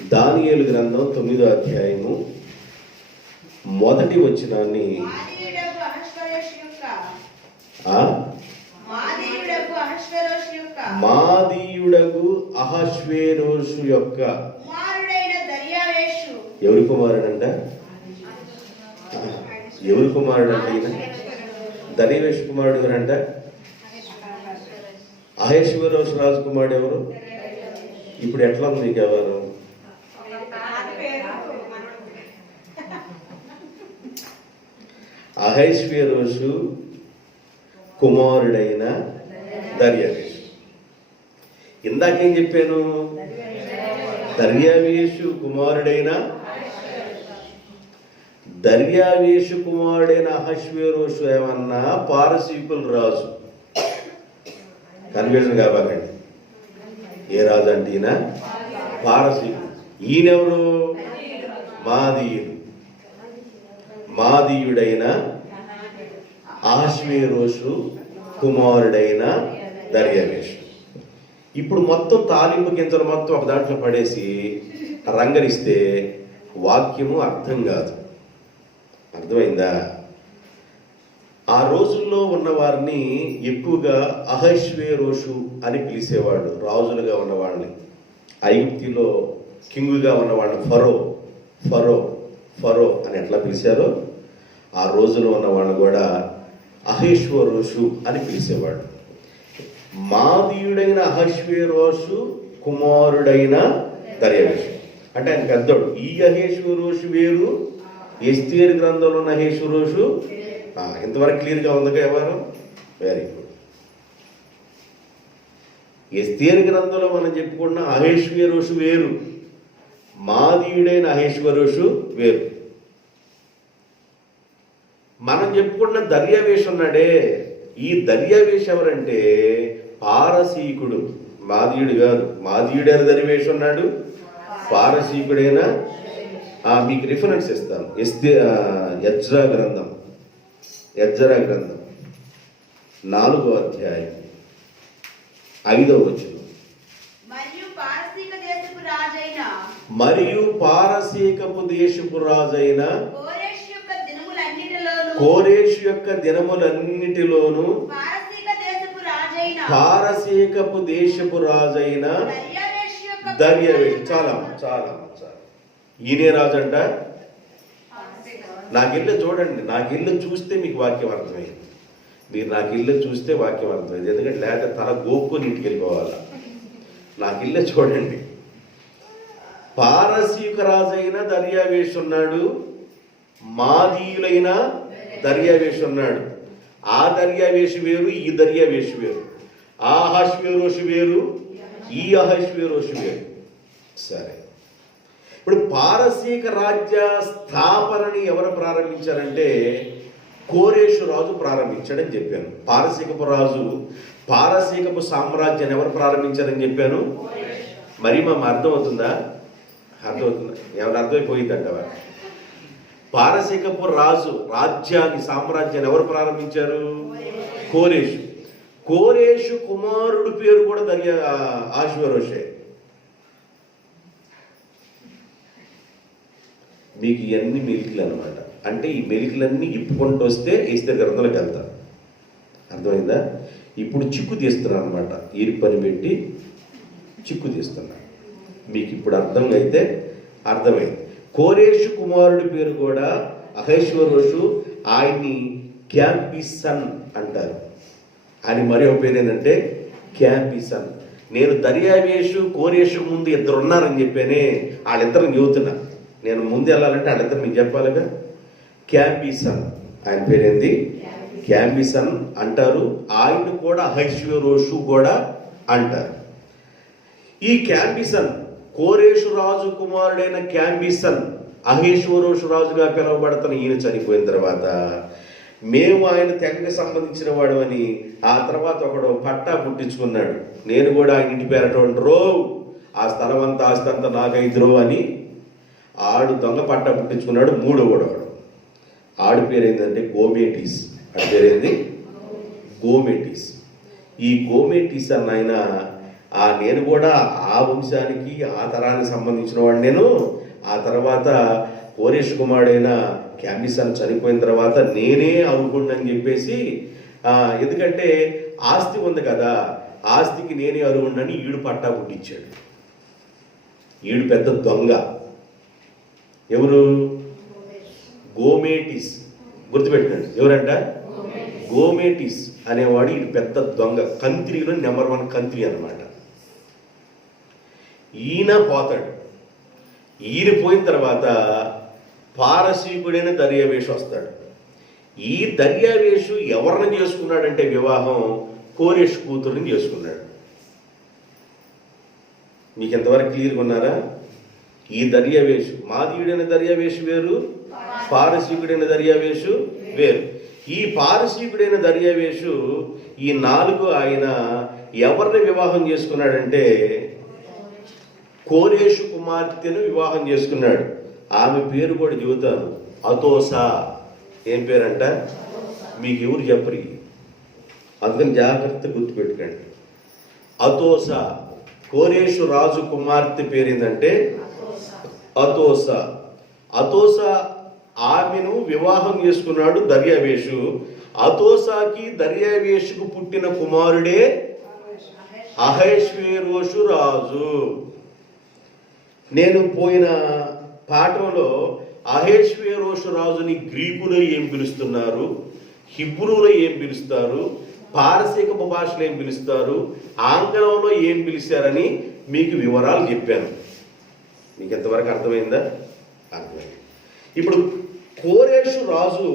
దానియేలు గ్రంథం 9వ అధ్యాయము మొదటి వచనాన్ని మాదీయుడగు అహష్వేరోషు యొక్క ఎవరి కుమారుడంట? ఎవరి కుమారుడు అంటే ఈయన? దర్యావేషు కుమారుడు ఎవరంట? అహష్వేరోషు రాజకుమారుడు ఎవరు? ఇప్పుడు ఎట్లా ఉంది మీకు ఎవరు? అహష్వేరోషు కుమారుడైన దర్యావేషు. ఇందాకేం చెప్పాను? దర్యావేషు కుమారుడైన అహష్వేరోషు ఏమన్నా పారసీకుల రాజు. కన్ఫ్యూజన్ కావాలండి. ఏ రాజు అంటే ఈయన పారసీకుడు. ఈయనెవరు? మాదీయుడైన అహష్వేరోషు కుమారుడైన దర్యావేషు. ఇప్పుడు మొత్తం తాలింపు గింజలు మొత్తం ఒక దాంట్లో పడేసి రంగరిస్తే వాక్యము అర్థం కాదు. అర్థమైందా? ఆ రోజుల్లో ఉన్న వారిని ఎక్కువగా అహష్వేరోషు అని పిలిచేవాడు. రాజులుగా ఉన్నవాళ్ళని, ఐగుప్తిలో కింగుగా ఉన్నవాళ్ళని ఫరో ఫరో ఫరో అని ఎట్లా పిలిచారో ఆ రోజులో ఉన్నవాళ్ళు కూడా అహష్వేరోషు అని పిలిచేవాడు. మాదీయుడైన అహష్వేరోషు కుమారుడైన దర్యావేషు అంటే ఆయన పెద్దోడు. ఈ అహష్వేరోషు వేరు, ఎస్తేరు గ్రంథంలో ఉన్న అహష్వేరోషు. ఇంతవరకు క్లియర్గా ఉందిగా ఎవరు? Very good. ఎస్తేరు గ్రంథంలో మనం చెప్పుకున్న అహష్వేరోషు వేరు, మాదీయుడైన అహష్వేరోషు వేరు. మనం చెప్పుకున్న దర్యావేషు ఉన్నాడే, ఈ దర్యావేషు ఎవరంటే పారసీకుడు. మాదీయుడు కాదు. మాదీయుడైన దర్యావేషు ఉన్నాడు, పారసీకుడైన. మీకు రిఫరెన్స్ ఇస్తాను. ఎజ్రా గ్రంథం 4వ అధ్యాయం 5వ వచనం. మరియు పారసీకపు దేశపు రాజైన కోరేషు యొక్క దినములన్నిటిలోను పారసీకపు దేశపు రాజైన దర్యావేషు. చాలా చాలా చాలా. ఈయనే రాజు అంట. నాకెళ్ళి చూడండి, నాకెళ్ళి చూస్తే మీకు వాక్యం అర్థమైంది. మీరు నాకెళ్ళి చూస్తే వాక్యం అర్థమైంది. ఎందుకంటే లేకపోతే తల గోక్కుని ఇంటికి వెళ్ళిపోవాలా. నాకెళ్ళి చూడండి. పారసీక రాజైన దర్యావేషు ఉన్నాడు, మాదీయులైన దర్యావేషు ఉన్నాడు. ఆ దర్యావేషు వేరు, ఈ దర్యావేషు వేరు. ఆ అహష్వేరోషు వేరు, ఈ అహష్వేరోషు వేరు. సరే, ఇప్పుడు పారసీక రాజ్య స్థాపనని ఎవరు ప్రారంభించారంటే కోరేషు రాజు ప్రారంభించాడని చెప్పాను. పారసీకపు సామ్రాజ్యాన్ని ఎవరు ప్రారంభించారని చెప్పాను. మరి మేము అర్థమవుతుందా? ఎవరు అర్థమైపోయిందంటవా? పారసీకపు సామ్రాజ్యాన్ని ఎవరు ప్రారంభించారు? కోరేషు కుమారుడు పేరు కూడా అహష్వేరోషే. మీకు ఇవన్నీ మెలికలు అనమాట. అంటే ఈ మెలికలన్నీ ఇప్పుకుంటూ వస్తే ఎస్తేరు గ్రంథంలోకి వెళ్తారు. అర్థమైందా? ఇప్పుడు చిక్కు తీస్తున్నాను అనమాట. ఈ పని పెట్టి చిక్కు తీస్తున్నా. మీకు ఇప్పుడు అర్థమైతే అర్థమైంది. కోరేషు కుమారుడి పేరు కూడా అహష్వేరోషు. ఆయన్ని క్యాంపిసన్ అంటారు. ఆయన మరి ఒక పేరు ఏంటంటే క్యాంపిసన్. నేను దర్యావేషు కోరేషు ముందు ఇద్దరు ఉన్నారని చెప్పానే, వాళ్ళిద్దరిని చెబుతున్నా. నేను ముందు వెళ్ళాలంటే వాళ్ళిద్దరు మీకు చెప్పాలిగా. క్యాంపిసన్ ఆయన పేరేంది? క్యాంపిసన్ అంటారు. ఆయన కూడా అహష్వేరోషు కూడా అంటారు. ఈ క్యాంపిసన్ కోరేషు రాజు కుమారుడైన క్యాంపిసన్ అహష్వేరోషు రాజుగా పిలువబడుతున్న ఈయన చనిపోయిన తర్వాత మేము ఆయన తెగకి సంబంధించిన వాడు అని ఆ తర్వాత ఒకడు పట్టా పుట్టించుకున్నాడు. నేను కూడా ఆయన ఇంటి పేరటో ఆ స్థలం అంతా ఆస్తి అంతా నాకైదురో అని ఆడు దొంగ పట్టా పుట్టించుకున్నాడు. మూడో కూడా ఆడి పేరు ఏంటంటే గోమేటిస్. ఆడి పేరేంది? గోమేటిస్. ఈ గోమేటిస్ అన్న ఆయన నేను కూడా ఆ వంశానికి ఆ తరానికి సంబంధించిన వాడు నేను. ఆ తర్వాత కోరేష్ కుమారుడైన క్యామిసన్ చనిపోయిన తర్వాత నేనే అర్హుడిని అని చెప్పేసి, ఎందుకంటే ఆస్తి ఉంది కదా, ఆస్తికి నేనే అర్హుడిని ఈడు పట్టా పుట్టించాడు. ఈడు పెద్ద దొంగ. ఎవరు? గోమేటిస్. గుర్తుపెట్టుకోండి, ఎవరంట? గోమేటిస్ అనేవాడు ఈడు పెద్ద దొంగ. కంత్రిలో నెంబర్ 1 కంత్రి అన్నమాట. ఈయన పోతాడు. ఈయన పోయిన తర్వాత పారసీకుడైన దర్యావేషు వస్తాడు. ఈ దర్యావేషు ఎవరిని చేసుకున్నాడంటే వివాహం కోరేష్ కూతురుని చేసుకున్నాడు. మీకు ఎంతవరకు క్లియర్గా ఉన్నారా? ఈ దర్యావేషు, మాదీయుడైన దర్యావేషు వేరు, పారసీకుడైన దర్యావేషు వేరు. ఈ పారసీకుడైన దర్యావేషు ఈ 4 ఆయన ఎవరిని వివాహం చేసుకున్నాడంటే కోరేషు కుమార్తెను వివాహం చేసుకున్నాడు. ఆమె పేరు కూడా చెబుతాను, అతోసా. ఏం పేరంట? మీకు ఎవరు చెప్పరు, అందుకని జాగ్రత్త గుర్తుపెట్టుకోండి. అతోసా. కోరేషు రాజు కుమార్తె పేరు ఏంటంటే అతోసా. అతోసా ఆమెను వివాహం చేసుకున్నాడు దర్యావేషు. అతోసాకి దర్యావేషుకు పుట్టిన కుమారుడే అహష్వేరోషు రాజు. నేను పోయిన పాఠంలో అహష్వేరోషు రాజుని గ్రీకులో ఏం పిలుస్తున్నారు, హిబ్రూలో ఏం పిలుస్తారు, పారసీక భాషలో ఏం పిలుస్తారు, ఆంగ్లంలో ఏం పిలిచారని మీకు వివరాలు చెప్పాను. మీకు ఎంతవరకు అర్థమైందా? అర్థమైంది. ఇప్పుడు కోరేషు రాజు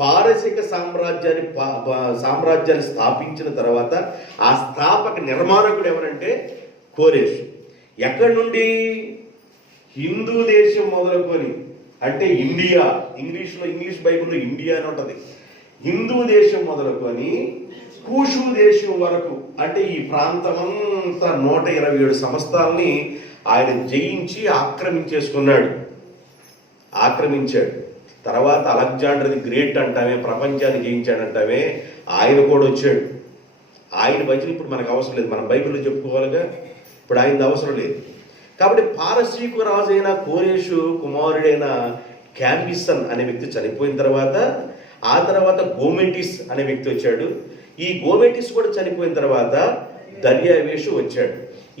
పారసీక సామ్రాజ్యాన్ని స్థాపించిన తర్వాత ఆ స్థాపక నిర్మాణకుడు ఎవరంటే కోరేషు. ఎక్కడి నుండి? హిందూ దేశం మొదలుకొని, అంటే ఇండియా, ఇంగ్లీష్ బైబిల్లో ఇండియా అని ఉంటుంది. హిందూ దేశం మొదలుకొని కూషు దేశం వరకు, అంటే ఈ ప్రాంతమంతా 127 సంస్థల్ని ఆయన జయించి ఆక్రమించాడు. తర్వాత అలెగ్జాండర్ ది గ్రేట్ అంటామే, ప్రపంచాన్ని జయించాడంటామే, ఆయన కూడా వచ్చాడు. ఆయన వచనం ఇప్పుడు మనకు అవసరం లేదు, మనం బైబిల్లో చెప్పుకోవాలిగా, ఇప్పుడు ఆయనది అవసరం లేదు. కాబట్టి పారసీకు రాజు అయిన కోరేషు కుమారుడైన క్యామిసన్ అనే వ్యక్తి చనిపోయిన తర్వాత, ఆ తర్వాత గోమెటిస్ అనే వ్యక్తి వచ్చాడు. ఈ గోమెటిస్ కూడా చనిపోయిన తర్వాత దర్యావేషు వచ్చాడు.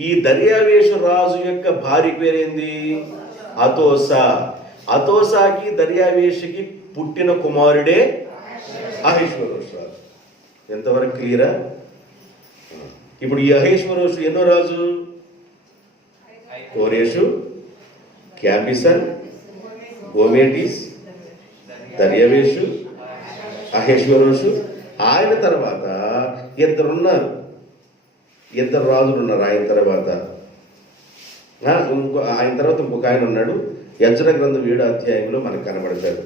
ఈ దర్యావేషు రాజు యొక్క భార్య పేరేంది? అతోసా. అతోసాకి దర్యావేషుకి పుట్టిన కుమారుడే అహష్వేరోషు రాజు. ఎంతవరకు క్లియరా? ఇప్పుడు ఈ అహష్వేరోషు ఎన్నో రాజు? కోరేషు, క్యామిసన్, గోమెటిస్, దర్యావేషు, అహష్వేరోషు. ఆయన తర్వాత ఇద్దరు రాజులు ఉన్నారు. ఆయన తర్వాత ఇంకొక ఆయన ఉన్నాడు. యజ్ర గ్రంథం 7వ అధ్యాయంలో మనకు కనబడతాడు.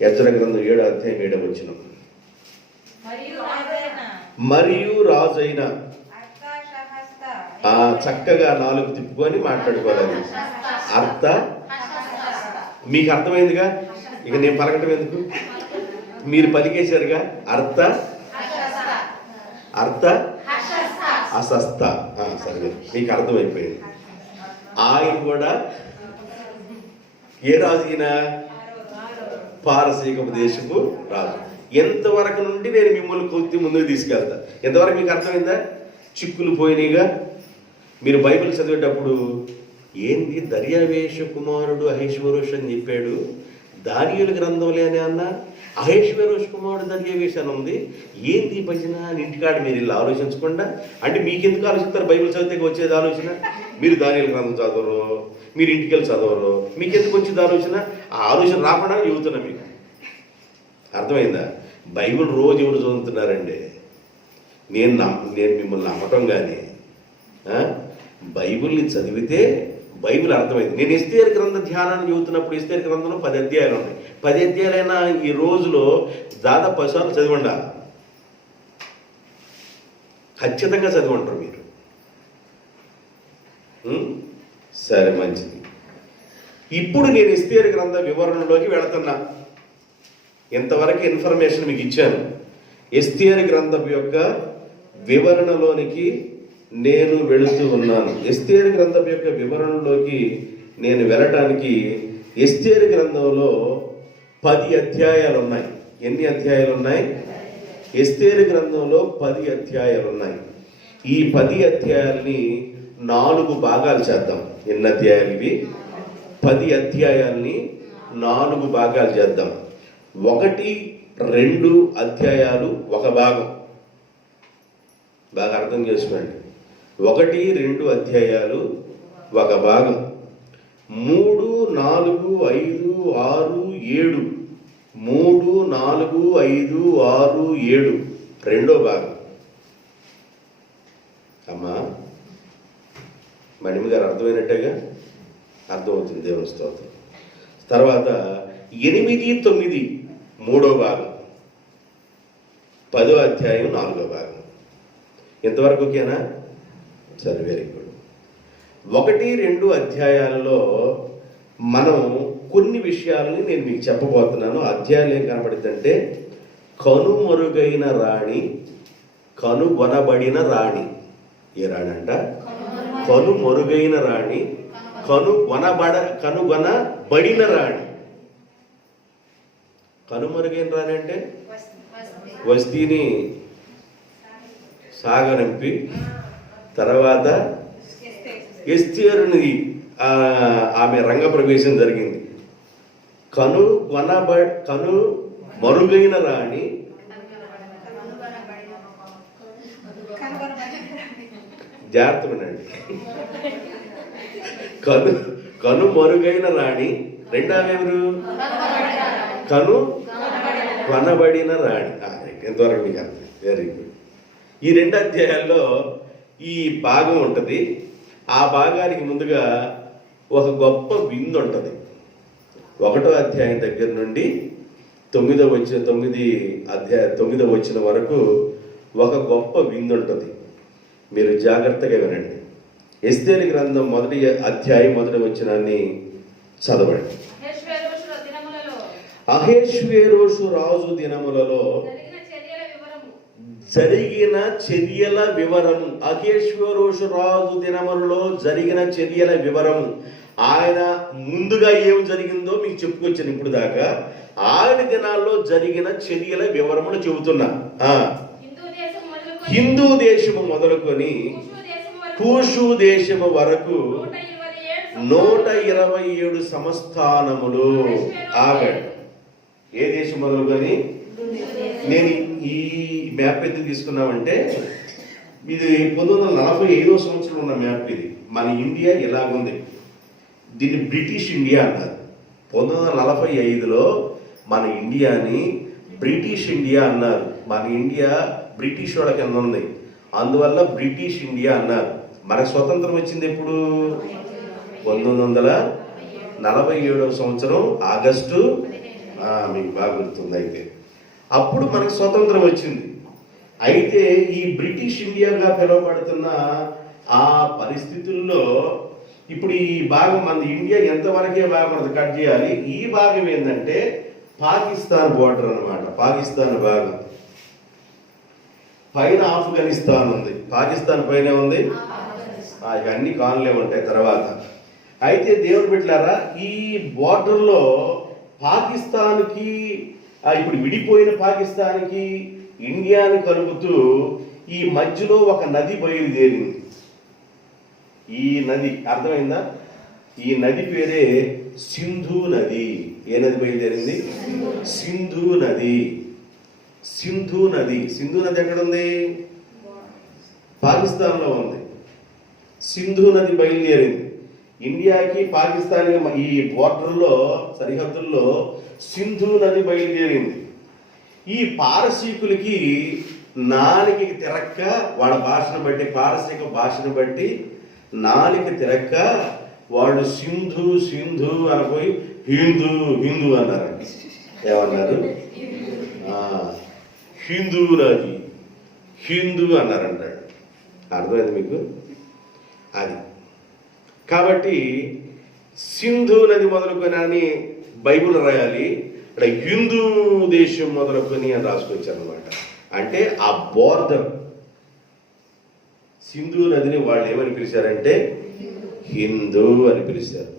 యజ్ర గ్రంథం 7వ అధ్యాయం 7వ వచనం. మరియు రాజైన, చక్కగా 4 తిప్పుకొని మాట్లాడుకోవాలి. అర్థ, మీకు అర్థమైందిగా, ఇక నేను పలకటం ఎందుకు, మీరు పలికేశారుగా. అర్థ అసస్త. సరే, మీకు అర్థమైపోయింది. ఆయన కూడా ఏ రాజు? ఈయన పారసీక దేశపు రాజు. ఎంతవరకు నుండి నేను మిమ్మల్ని కొద్ది ముందుకు తీసుకెళ్తా. ఎంతవరకు మీకు అర్థమైందా? చిక్కులు పోయినాయిగా. మీరు బైబిల్ చదివేటప్పుడు ఏంది దర్యావేషు కుమారుడు అహష్వేరోషు అని చెప్పాడు, దానియేలు గ్రంథంలో అని అన్నా అహష్వేరోషు కుమారుడు దర్యావేషు అని ఉంది, ఏంది భజన అని ఇంటికాడ మీరు ఇలా ఆలోచించకుండా, అంటే మీకెందుకు ఆలోచిస్తారు? బైబిల్ చదివితే వచ్చేది ఆలోచన. మీరు దానియేలు గ్రంథం చదవరు, మీరు ఇంటికి వెళ్ళి చదవరు, మీకెందుకు వచ్చింది ఆలోచన? ఆ ఆలోచన రాకుండా చెబుతున్నా మీకు. అర్థమైందా? బైబిల్ రోజు ఎవరు చదువుతున్నారండి? నేను మిమ్మల్ని నమ్మటం కానీ, బైబిల్ని చదివితే బైబిల్ అర్థమైంది. నేను ఎస్తేరు గ్రంథ ధ్యానాన్ని చదువుతున్నప్పుడు ఎస్తేరు గ్రంథంలో 10 అధ్యాయాలు ఉన్నాయి. 10 అధ్యాయాలైనా ఈ రోజులో దాదాపు 10 సార్లు చదివి ఉండాలి. ఖచ్చితంగా చదివి ఉంటారు మీరు. సరే, మంచిది. ఇప్పుడు నేను ఎస్తేరు గ్రంథ వివరణలోకి వెళుతున్నా. ఎంతవరకు ఇన్ఫర్మేషన్ మీకు ఇచ్చాను. ఎస్తేరు గ్రంథం యొక్క వివరణలోనికి నేను వెళుతూ ఉన్నాను. ఎస్తేరు గ్రంథం యొక్క వివరణలోకి నేను వెళ్ళటానికి ఎస్తేరు గ్రంథంలో 10 అధ్యాయాలు ఉన్నాయి. ఎన్ని అధ్యాయాలు ఉన్నాయి? ఎస్తేరు గ్రంథంలో 10 అధ్యాయాలు ఉన్నాయి. ఈ 10 అధ్యాయాల్ని 4 భాగాలు చేద్దాం. ఎన్ని అధ్యాయాలు ఇవి? 10 అధ్యాయాల్ని 4 భాగాలు చేద్దాం. 1, 2 అధ్యాయాలు ఒక భాగం. బాగా అర్థం చేసుకోండి. 1, 2 అధ్యాయాలు ఒక భాగం. 3, 4, 5, 6, 7 3, 4, 5, 6, 7 రెండో భాగం. అమ్మా మణిమ గారు అర్థమైనట్టేగా? అర్థమవుతుంది. దేవుని స్తోత్రం. తర్వాత 8, 9 మూడో భాగం. 10వ అధ్యాయం 4వ భాగం. ఇంతవరకు ఓకేనా? సరే, వెరీ గుడ్. 1, 2 అధ్యాయాలలో మనం కొన్ని విషయాలని నేను మీకు చెప్పబోతున్నాను. అధ్యాయాలు ఏం కనబడుతుందంటే కనుమరుగైన రాణి, కనుగొనబడిన రాణి. ఏ రాణి అంట? కనుమరుగైన రాణి, కనుగొనబడిన రాణి. కనుమరుగైన రాణి అంటే వస్తీని సాగనంపి తర్వాత ఎస్తేరుని ఆమె రంగప్రవేశం జరిగింది. కనుమరుగైన రాణి, జాగ్రత్త వినండి. కనుమరుగైన రాణి. రెండవ ఎవరు? కనుగొనబడిన రాణి. ఎంతవరకు మీకు అర్థం? Very good. ఈ 2 అధ్యాయాల్లో ఈ భాగం ఉంటుంది. ఆ భాగానికి ముందుగా ఒక గొప్ప విందు ఉంటుంది. 1వ అధ్యాయం దగ్గర నుండి 9వ వచనం వరకు ఒక గొప్ప విందు ఉంటుంది. మీరు జాగ్రత్తగా వినండి. ఎస్తేరు గ్రంథం 1వ అధ్యాయం 1వ వచనాన్ని చదవండి. అహేష్వేరోషు రాజు దినములలో జరిగిన చర్యల వివరము. అహేష్వేరోషు రాజు దినములలో జరిగిన చర్యల వివరము. ఆయన ముందుగా ఏం జరిగిందో మీకు చెప్పుకొచ్చాను ఇప్పుడు దాకా. ఆయన దినాల్లో జరిగిన చర్యల వివరమును చెబుతున్నా. హిందూ దేశము మొదలుకొని కూషు దేశము వరకు 127 సంస్థానములు. ఆగండి. ఏ దేశం మొదలుకొని? నేను ఈ మ్యాప్ ఎందుకు తీసుకున్నామంటే ఇది 1945వ సంవత్సరం ఉన్న మ్యాప్. ఇది మన ఇండియా ఇలాగుంది. దీన్ని బ్రిటిష్ ఇండియా అన్నారు. 1945లో మన ఇండియాని బ్రిటిష్ ఇండియా అన్నారు. మన ఇండియా బ్రిటిష్ వాళ్ళ కింద ఉంది, అందువల్ల బ్రిటిష్ ఇండియా అన్నారు. మనకు స్వతంత్రం వచ్చింది ఎప్పుడు? 1947వ సంవత్సరం ఆగస్టు. మీకు బాగా గుర్తుంది. అయితే అప్పుడు మనకు స్వతంత్రం వచ్చింది. అయితే ఈ బ్రిటిష్ ఇండియాగా పిలువబడుతున్న ఆ పరిస్థితుల్లో ఇప్పుడు ఈ భాగం మన ఇండియా ఎంతవరకే భాగం కట్ చేయాలి. ఈ భాగం ఏంటంటే పాకిస్తాన్ బోర్డర్ అన్నమాట. పాకిస్తాన్ భాగం పైన ఆఫ్ఘనిస్తాన్ ఉంది. పాకిస్తాన్ పైన ఉంది. ఇవన్నీ కాన్లే ఉంటాయి తర్వాత. అయితే దేవుడు బిడ్డలారా, ఈ బోర్డర్లో పాకిస్తాన్కి, ఇప్పుడు విడిపోయిన పాకిస్తాన్కి ఇండియాని కలుపుతూ ఈ మధ్యలో ఒక నది బయలుదేరింది. ఈ నది అర్థమైందా? ఈ నది పేరే సింధు నది. ఏ నది బయలుదేరింది? సింధు నది. సింధు నది. సింధు నది ఎక్కడుంది? పాకిస్తాన్లో ఉంది. సింధు నది బయలుదేరింది. ఇండియాకి పాకిస్తాన్ ఈ బోర్డర్లో సరిహద్దుల్లో సింధు నది బయలుదేరింది. ఈ పారసీకులకి నాలికి తిరక్క, వాళ్ళ భాషను బట్టి, పారసీక భాషను బట్టి నాలికి తిరక్క వాళ్ళు సింధు సింధు అనిపోయి హిందూ హిందూ అన్నారు. ఏమన్నారు? హిందూ నది హిందూ అన్నారంటాడు. అర్థమైంది మీకు? అది కాబట్టి సింధు నది మొదలుకొని అని బైబిల్ రాయాలి. ఇక్కడ హిందూ దేశం మొదలుకొని అని రాసుకొచ్చారనమాట. అంటే ఆ బోర్డర్ సింధు నదిని వాళ్ళు ఏమని పిలిచారంటే హిందూ అని పిలిచారు.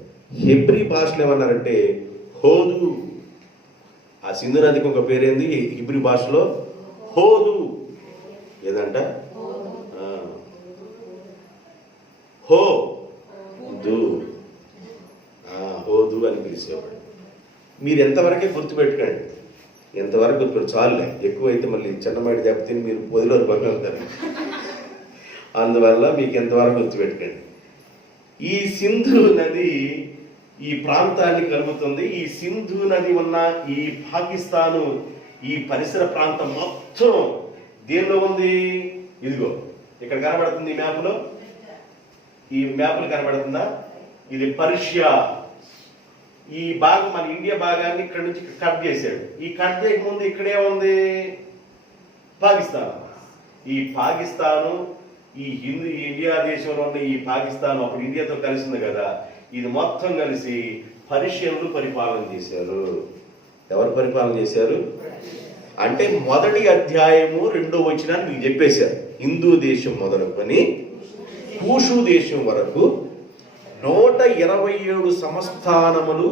హెబ్రీ భాషలో ఏమన్నారంటే హోదు. ఆ సింధు నదికి ఒక పేరేంది హిబ్రీ భాషలో? హోదు. ఏదంట? హోదు. హోదు అని పిలిచేవాడు. మీరు ఎంతవరకే గుర్తుపెట్టుకోండి, ఎంతవరకు గుర్తుపెట్టు చాలులే. ఎక్కువైతే మళ్ళీ చిన్నమాటి దెబ్బతిని మీరు పొదిలో పగలుతారు. అందువల్ల మీకు ఎంతవరకు గుర్తుపెట్టుకోండి. ఈ సింధు నది ఈ ప్రాంతాన్ని కలుపుతుంది. ఈ సింధు నది ఉన్న ఈ పాకిస్తాను ఈ పరిసర ప్రాంతం మొత్తం దేనిలో ఉంది? ఇదిగో ఇక్కడ కనబడుతుంది ఈ మ్యాప్లో. ఈ మ్యాప్లు కనబడుతుందా? ఇది పర్షియా. ఈ భాగం మన ఇండియా భాగాన్ని ఇక్కడ నుంచి కట్ చేశాడు. ఈ కట్ చేయక ముందు ఇక్కడే ఉంది పాకిస్తాన్. ఈ పాకిస్తాను ఈ ఇండియా దేశంలో ఉన్న ఈ పాకిస్తాన్ అప్పుడు ఇండియాతో కలిసింది కదా, ఇది మొత్తం కలిసి పర్షియన్లు పరిపాలన చేశారు. ఎవరు పరిపాలన చేశారు అంటే మొదటి అధ్యాయము 2వ వచనాన్ని మీకు చెప్పేశారు. హిందూ దేశం మొదలుకొని కూషు దేశం వరకు 127 సంస్థానములు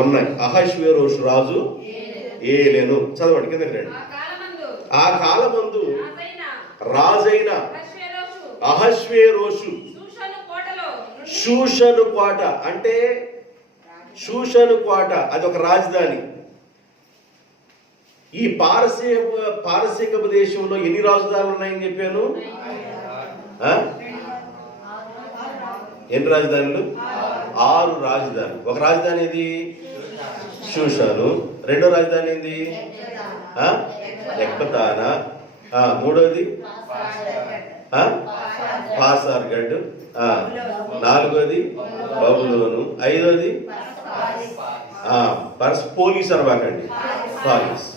ఉన్నాయి. అహష్వేరోషు రాజు ఏలెను. చదవండి కిందకి రండి. ఆ కాలమందు రాజైన అహష్వేరోషు షూషను కోట, అంటే షూషను కోట అదొక రాజధాని. ఈ పారసీకపు దేశంలో ఎన్ని రాజధానులు ఉన్నాయని చెప్పాను? ఎన్ని రాజధానులు? 6 రాజధానులు. ఒక రాజధాని ఏది? షూషను. రెండో రాజధాని ఏంది? ఎక్బతానా. మూడోది పాసార్గఢ్. నాలుగోది బబులోను. ఐదోది పోలీస్ అనబాకండి, పాలిస్.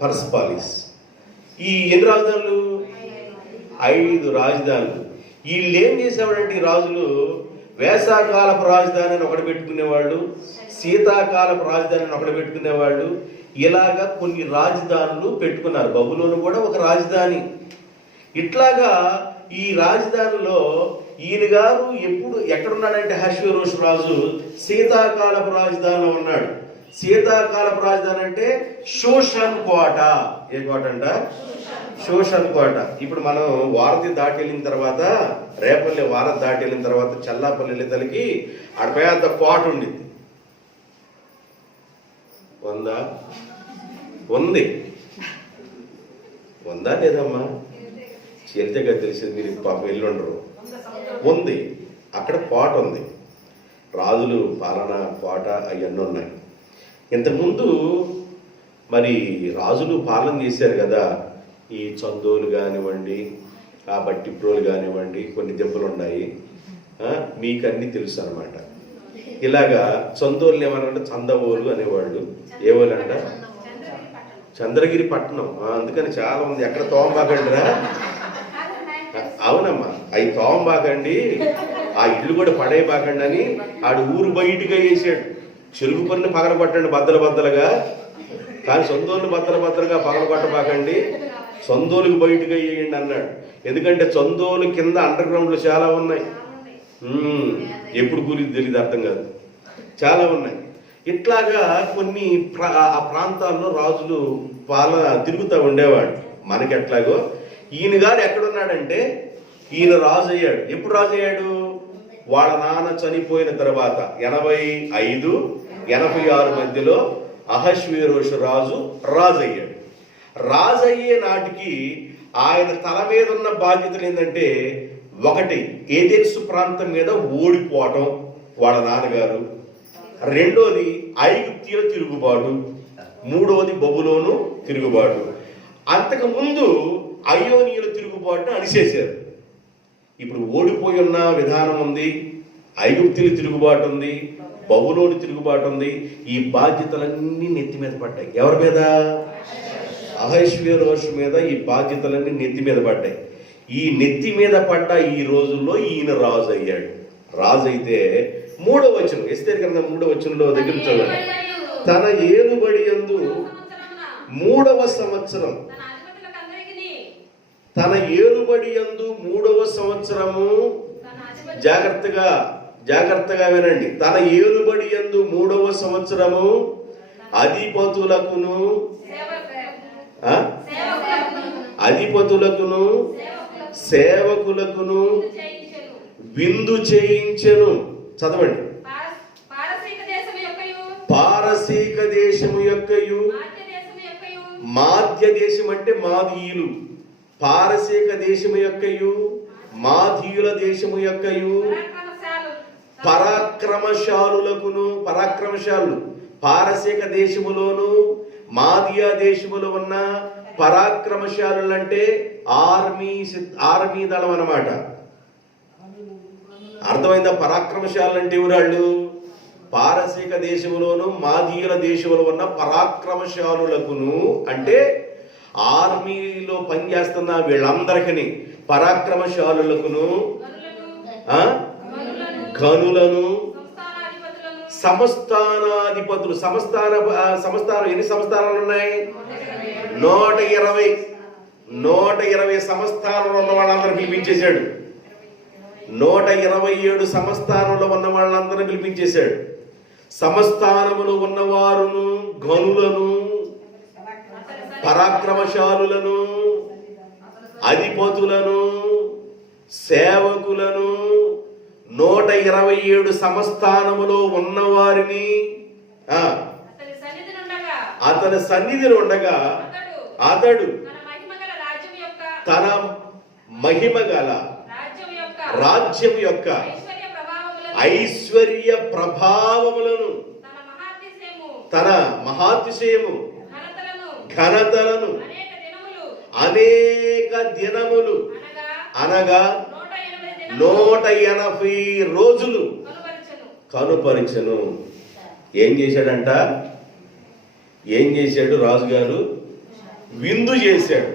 పర్స్పాలిస్. ఈ ఎన్ని రాజధానులు? 5 రాజధానులు. వీళ్ళు ఏం చేసేవాడంటే ఈ రాజులు వేసవకాలపు రాజధాని అని ఒకటి పెట్టుకునేవాళ్ళు, శీతాకాలపు రాజధాని అని ఒకటి పెట్టుకునేవాళ్ళు. ఇలాగా కొన్ని రాజధానులు పెట్టుకున్నారు. బబులోను కూడా ఒక రాజధాని. ఇట్లాగా ఈ రాజధానిలో ఈయన గారు ఎప్పుడు ఎక్కడున్నాడంటే అహష్వేరోషు రాజు శీతాకాలపు రాజధానిలో ఉన్నాడు. శీతాకాలపు రాజధాని అంటే షూషన్ కోట. ఏ కోట అంట? షూషన్ కోట. ఇప్పుడు మనం వారధి దాటి వెళ్ళిన తర్వాత, రేపల్లి వారధి దాటి వెళ్ళిన తర్వాత చల్లాపల్లి వెళ్ళేతలకి ఆడ పెద్ద కోట ఉండింది. ఉందా? ఉంది. ఉందా లేదమ్మా? వెళ్తే కదా తెలిసింది. మీరు పాపం వెళ్ళుండరు. ఉంది. అక్కడ కోట ఉంది. రాజులు పాలన కోట అవన్నీ ఉన్నాయి. ఇంతకుముందు మరి రాజులు పాలన చేశారు కదా. ఈ చందోలు కానివ్వండి, ఆ బట్టిప్రోలు కానివ్వండి, కొన్ని దెబ్బలు ఉన్నాయి. మీకు అన్నీ తెలుసు అనమాట. ఇలాగా చందోళ్ళు ఏమన్నారంటే చందవోలు అనేవాళ్ళు. ఏవోలు అంట? చంద్రగిరి పట్టణం. అందుకని చాలా ఉంది. ఎక్కడ తోమబాకండిరా. అవునమ్మా, అవి తోమబాకండి, ఆ ఇల్లు కూడా పడేయబాకండి అని ఆడు ఊరు బయటగా వేసాడు. చెరుకు పన్ను పగల పట్టండి బద్దలుగా, కానీ సొంతోళ్ళు బద్దలుగా పగల కొట్టబాకండి, సొంతోళ్ళకి బయటగా వేయండి అన్నాడు. ఎందుకంటే సొంతోలు కింద అండర్ గ్రౌండ్లు చాలా ఉన్నాయి. ఎప్పుడు కూలిది తెలియదు, అర్థం కాదు, చాలా ఉన్నాయి. ఇట్లాగా కొన్ని ఆ ప్రాంతాల్లో రాజులు తిరుగుతూ ఉండేవాడు. మనకి ఎట్లాగో ఈయన గారు ఎక్కడున్నాడంటే ఈయన రాజు అయ్యాడు. ఎప్పుడు రాజు అయ్యాడు? వాళ్ళ నాన్న చనిపోయిన తర్వాత 85-86 మధ్యలో అహష్వేరోషు రాజు అయ్యాడు. రాజు అయ్యే నాటికి ఆయన తల మీద ఉన్న బాధ్యతలు ఏంటంటే, ఒకటి ఏథెన్సు ప్రాంతం మీద ఓడిపోవటం వాళ్ళ నాన్నగారు, రెండోది ఐగుప్తీయుల తిరుగుబాటు, మూడవది బబులోను తిరుగుబాటు. అంతకు ముందు అయోనీయుల తిరుగుబాటును అణిచేశారు. ఇప్పుడు ఓడిపోయి ఉన్న విధానం ఉంది, ఐగుప్తీయుల తిరుగుబాటు ఉంది, బబులోను తిరుగుబాటు ఉంది. ఈ బాధ్యతలన్నీ నెత్తి మీద పడ్డాయి. ఎవరి మీద? అహష్వేరోషు మీద ఈ బాధ్యతలన్నీ నెత్తి మీద పడ్డాయి. ఈ నెత్తి మీద పడ్డ ఈ రోజుల్లో ఈయన రాజు అయ్యాడు. రాజు అయితే 3వ వచనం, ఎస్తేరు గ్రంథం 3వ వచనంలో దగ్గర చూడండి. తన ఏలుబడి యందు 3వ సంవత్సరం తన ఏలుబడి యందు 3వ సంవత్సరము, జాగ్రత్తగా వినండి, తన ఏలుబడి యందు 3వ సంవత్సరము అధిపతులకును సేవకులకును విందు చేయించెను. చదవండి. పారసీక దేశము యొక్కయు, మాధ్య దేశం అంటే మాదీయులు, పారసీక దేశము యొక్కయు మాదీయుల దేశము యొక్కయు పరాక్రమశాలులు పారసీక దేశములోను మాదియా దేశములో ఉన్న పరాక్రమశాలులు అంటే ఆర్మీ దళం అన్నమాట. అర్థమైందా? పరాక్రమశాలు అంటే ఎవరాళ్ళు? పారసీక దేశములోను మాదీయుల దేశంలో ఉన్న పరాక్రమశాలులకును, అంటే ఆర్మీలో పనిచేస్తున్న వీళ్ళందరికీ పరాక్రమశాలులకును, గనులను, సంస్థానాధిపతులు. సంస్థానం ఎన్ని సంస్థానాలు ఉన్నాయి? 120 సంస్థానంలో ఉన్న వాళ్ళందరూ పిలిపించేశాడు. 127 సంస్థానంలో ఉన్న వాళ్ళందరూ పిలిపించేశాడు. సంస్థానములు ఉన్నవారును, గనులను, పరాక్రమశాలులను, అధిపతులను, సేవకులను, 127 సంస్థానములో ఉన్నవారిని అతని సన్నిధిని ఉండగా అతడు తన మహిమ గల రాజ్యం యొక్క ఐశ్వర్య ప్రభావములను, తన మహాతిశయము, ఘనతలను అనేక దినములు అనగా 180 రోజులు కనుపరిచెను. ఏం చేశాడంట? ఏం చేశాడు రాజుగారు? విందు చేశాడు.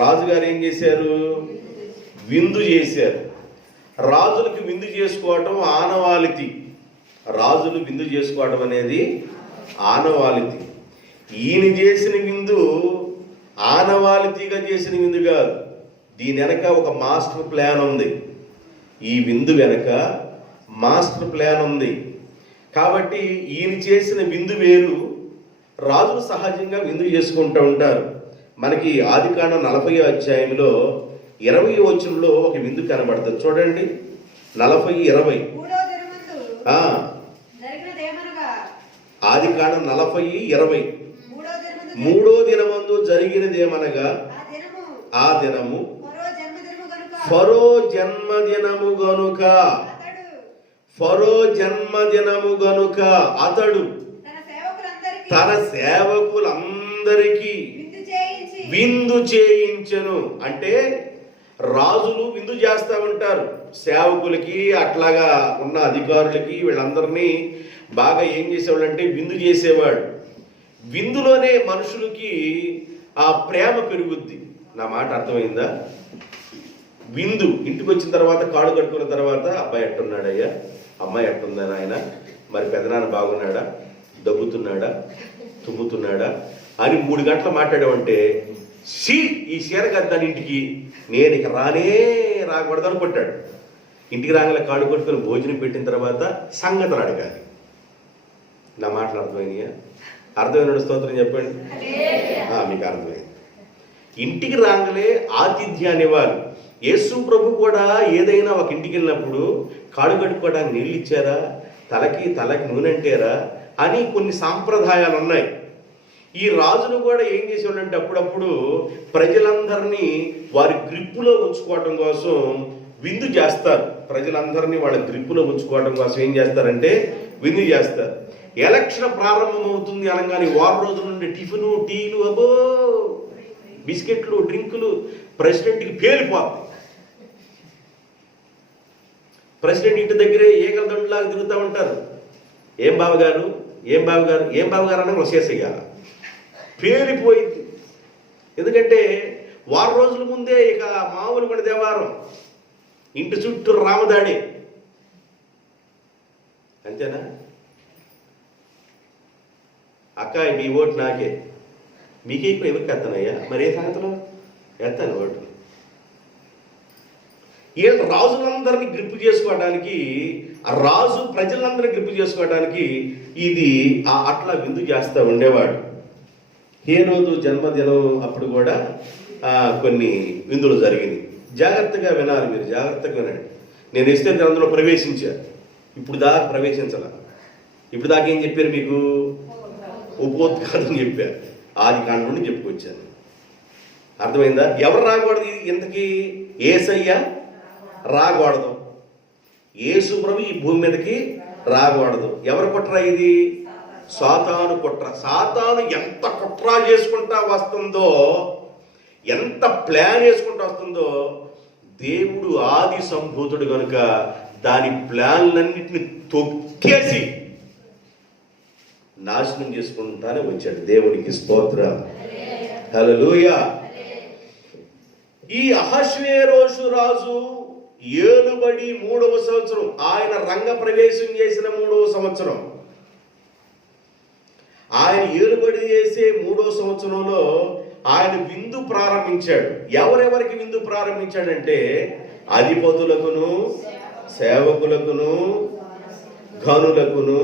రాజుగారు ఏం చేశారు? విందు చేశారు. రాజులకు విందు చేసుకోవటం ఆనవాలితి. రాజులు విందు చేసుకోవటం అనేది ఆనవాలితి. ఈయన చేసిన విందు ఆనవాలితీగా చేసిన విందు కాదు. దీని వెనక ఒక మాస్టర్ ప్లాన్ ఉంది. ఈ విందు వెనక మాస్టర్ ప్లాన్ ఉంది. కాబట్టి ఈయన చేసిన విందు వేరు. రాజులు సహజంగా విందు చేసుకుంటూ ఉంటారు. మనకి ఆదికాండం 40వ అధ్యాయంలో 20వ వచనంలో ఒక విందు కనబడుతుంది. చూడండి, 40:20. ఆదికాండం 40:20. 3వ దినమందు జరిగినదేమనగా ఆ దినము ఫరో జన్మదినము గనుక, ఫరో జన్మదినము గనుక అతడు తన సేవకులందరికీ విందు చేయించెను. అంటే రాజులు విందు చేస్తూ ఉంటారు సేవకులకి, అట్లాగా ఉన్న అధికారులకి, వీళ్ళందరినీ బాగా ఏం చేసేవాడు అంటే విందు చేసేవాడు. విందులోనే మనుషులకి ఆ ప్రేమ పెరుగుద్ది. నా మాట అర్థమైందా? విందు ఇంటికి వచ్చిన తర్వాత కాళ్ళు కట్టుకున్న తర్వాత అబ్బాయి ఎట్టున్నాడయ్యా, అమ్మాయి ఎట్టుందా నాయన, మరి పెదనాన్న బాగున్నాడా, దగ్గుతున్నాడా, తుమ్ముతున్నాడా అని 3 గంటలు మాట్లాడామంటే ఈ చీర కద్దాని ఇంటికి నేను ఇక రాకూడదు అనుకుంటాడు. ఇంటికి రాగల కాళ్ళు కొట్టుకొని భోజనం పెట్టిన తర్వాత సంగతులు అడగాలి. నా మాటలు అర్థమైనయా? అర్థమైన స్తోత్రం చెప్పండి. మీకు అర్థమైంది. ఇంటికి రాగలే ఆతిథ్యాన్ని ఇవ్వాలి. యేసు ప్రభు కూడా ఏదైనా ఒక ఇంటికి వెళ్ళినప్పుడు కాళ్ళు కడుక్కోవడానికి నీళ్ళు ఇచ్చారా, తలకి నూనె అంటారా అని కొన్ని సాంప్రదాయాలు ఉన్నాయి. ఈ రాజులు కూడా ఏం చేసేవాళ్ళంటే అప్పుడప్పుడు ప్రజలందరినీ వారి గ్రిప్పులో ఉంచుకోవడం కోసం విందు చేస్తారు. ప్రజలందరినీ వాళ్ళ గ్రిప్పులో ఉంచుకోవడం కోసం ఏం చేస్తారంటే విందు చేస్తారు. ఎలక్షన్ ప్రారంభమవుతుంది అనగానే 6 రోజుల నుండి టిఫిను, టీలు, అబ్బో బిస్కెట్లు, డ్రింకులు ప్రెసిడెంట్కి పేలిపోతాయి. ప్రెసిడెంట్ ఇంటి దగ్గరే ఏకల దండులాగా తిరుగుతూ ఉంటారు. ఏం బావగారు అన్న వచ్చేసేయాల పేలిపోయింది. ఎందుకంటే 6 రోజుల ముందే ఇక మామూలు కూడా దేవారం, ఇంటి చుట్టూ రామదాడి. అంతేనా? అక్క మీ ఓటు నాకే, మీకే ఎవరికి ఎత్తానయ్యా, మరి ఏ సంగతిలో ఎత్తాను ఓటు. వీళ్ళు రాజులందరినీ గ్రిప్పు చేసుకోవడానికి, ఆ రాజు ప్రజలందరినీ గ్రిప్పు చేసుకోవడానికి ఇది అట్లా విందు చేస్తూ ఉండేవాడు. హేరోదు జన్మదినం అప్పుడు కూడా కొన్ని విందులు జరిగినాయి. జాగ్రత్తగా వినాలి, మీరు జాగ్రత్తగా వినండి. నేను ఎస్తేర్ గ్రంథంలో ప్రవేశించా, ఇప్పుడు దాకా ప్రవేశించాల. ఇప్పుడు దాకా ఏం చెప్పారు మీకు? ఉపోద్ఘాతం చెప్పారు, ఆది కాండ నుండి చెప్పుకొచ్చాను. అర్థమైందా? ఎవరు రాకూడదు ఇంతకీ? యేసయ్య రాకూడదు, యేసు ప్రభు ఈ భూమి మీదకి రాకూడదు. ఎవరు కుట్ర ఇది? సాతాను కుట్ర. సాతాను ఎంత కుట్ర చేసుకుంటా వస్తుందో, ఎంత ప్లాన్ చేసుకుంటూ వస్తుందో, దేవుడు ఆది సంభూతుడు కనుక దాని ప్లాన్లన్నింటినీ తొక్కేసి నాశనం చేసుకుంటానే వచ్చాడు. దేవునికి స్తోత్రం, హల్లెలూయా. ఈ అహష్వేరోషు రాజు ఏలుబడి 3వ సంవత్సరం, ఆయన రంగ ప్రవేశం చేసిన 3వ సంవత్సరం, ఆయన ఏలుబడి చేసే 3వ సంవత్సరంలో ఆయన విందు ప్రారంభించాడు. ఎవరెవరికి విందు ప్రారంభించాడంటే అధిపతులకును, సేవకులకును, ఘనులకును,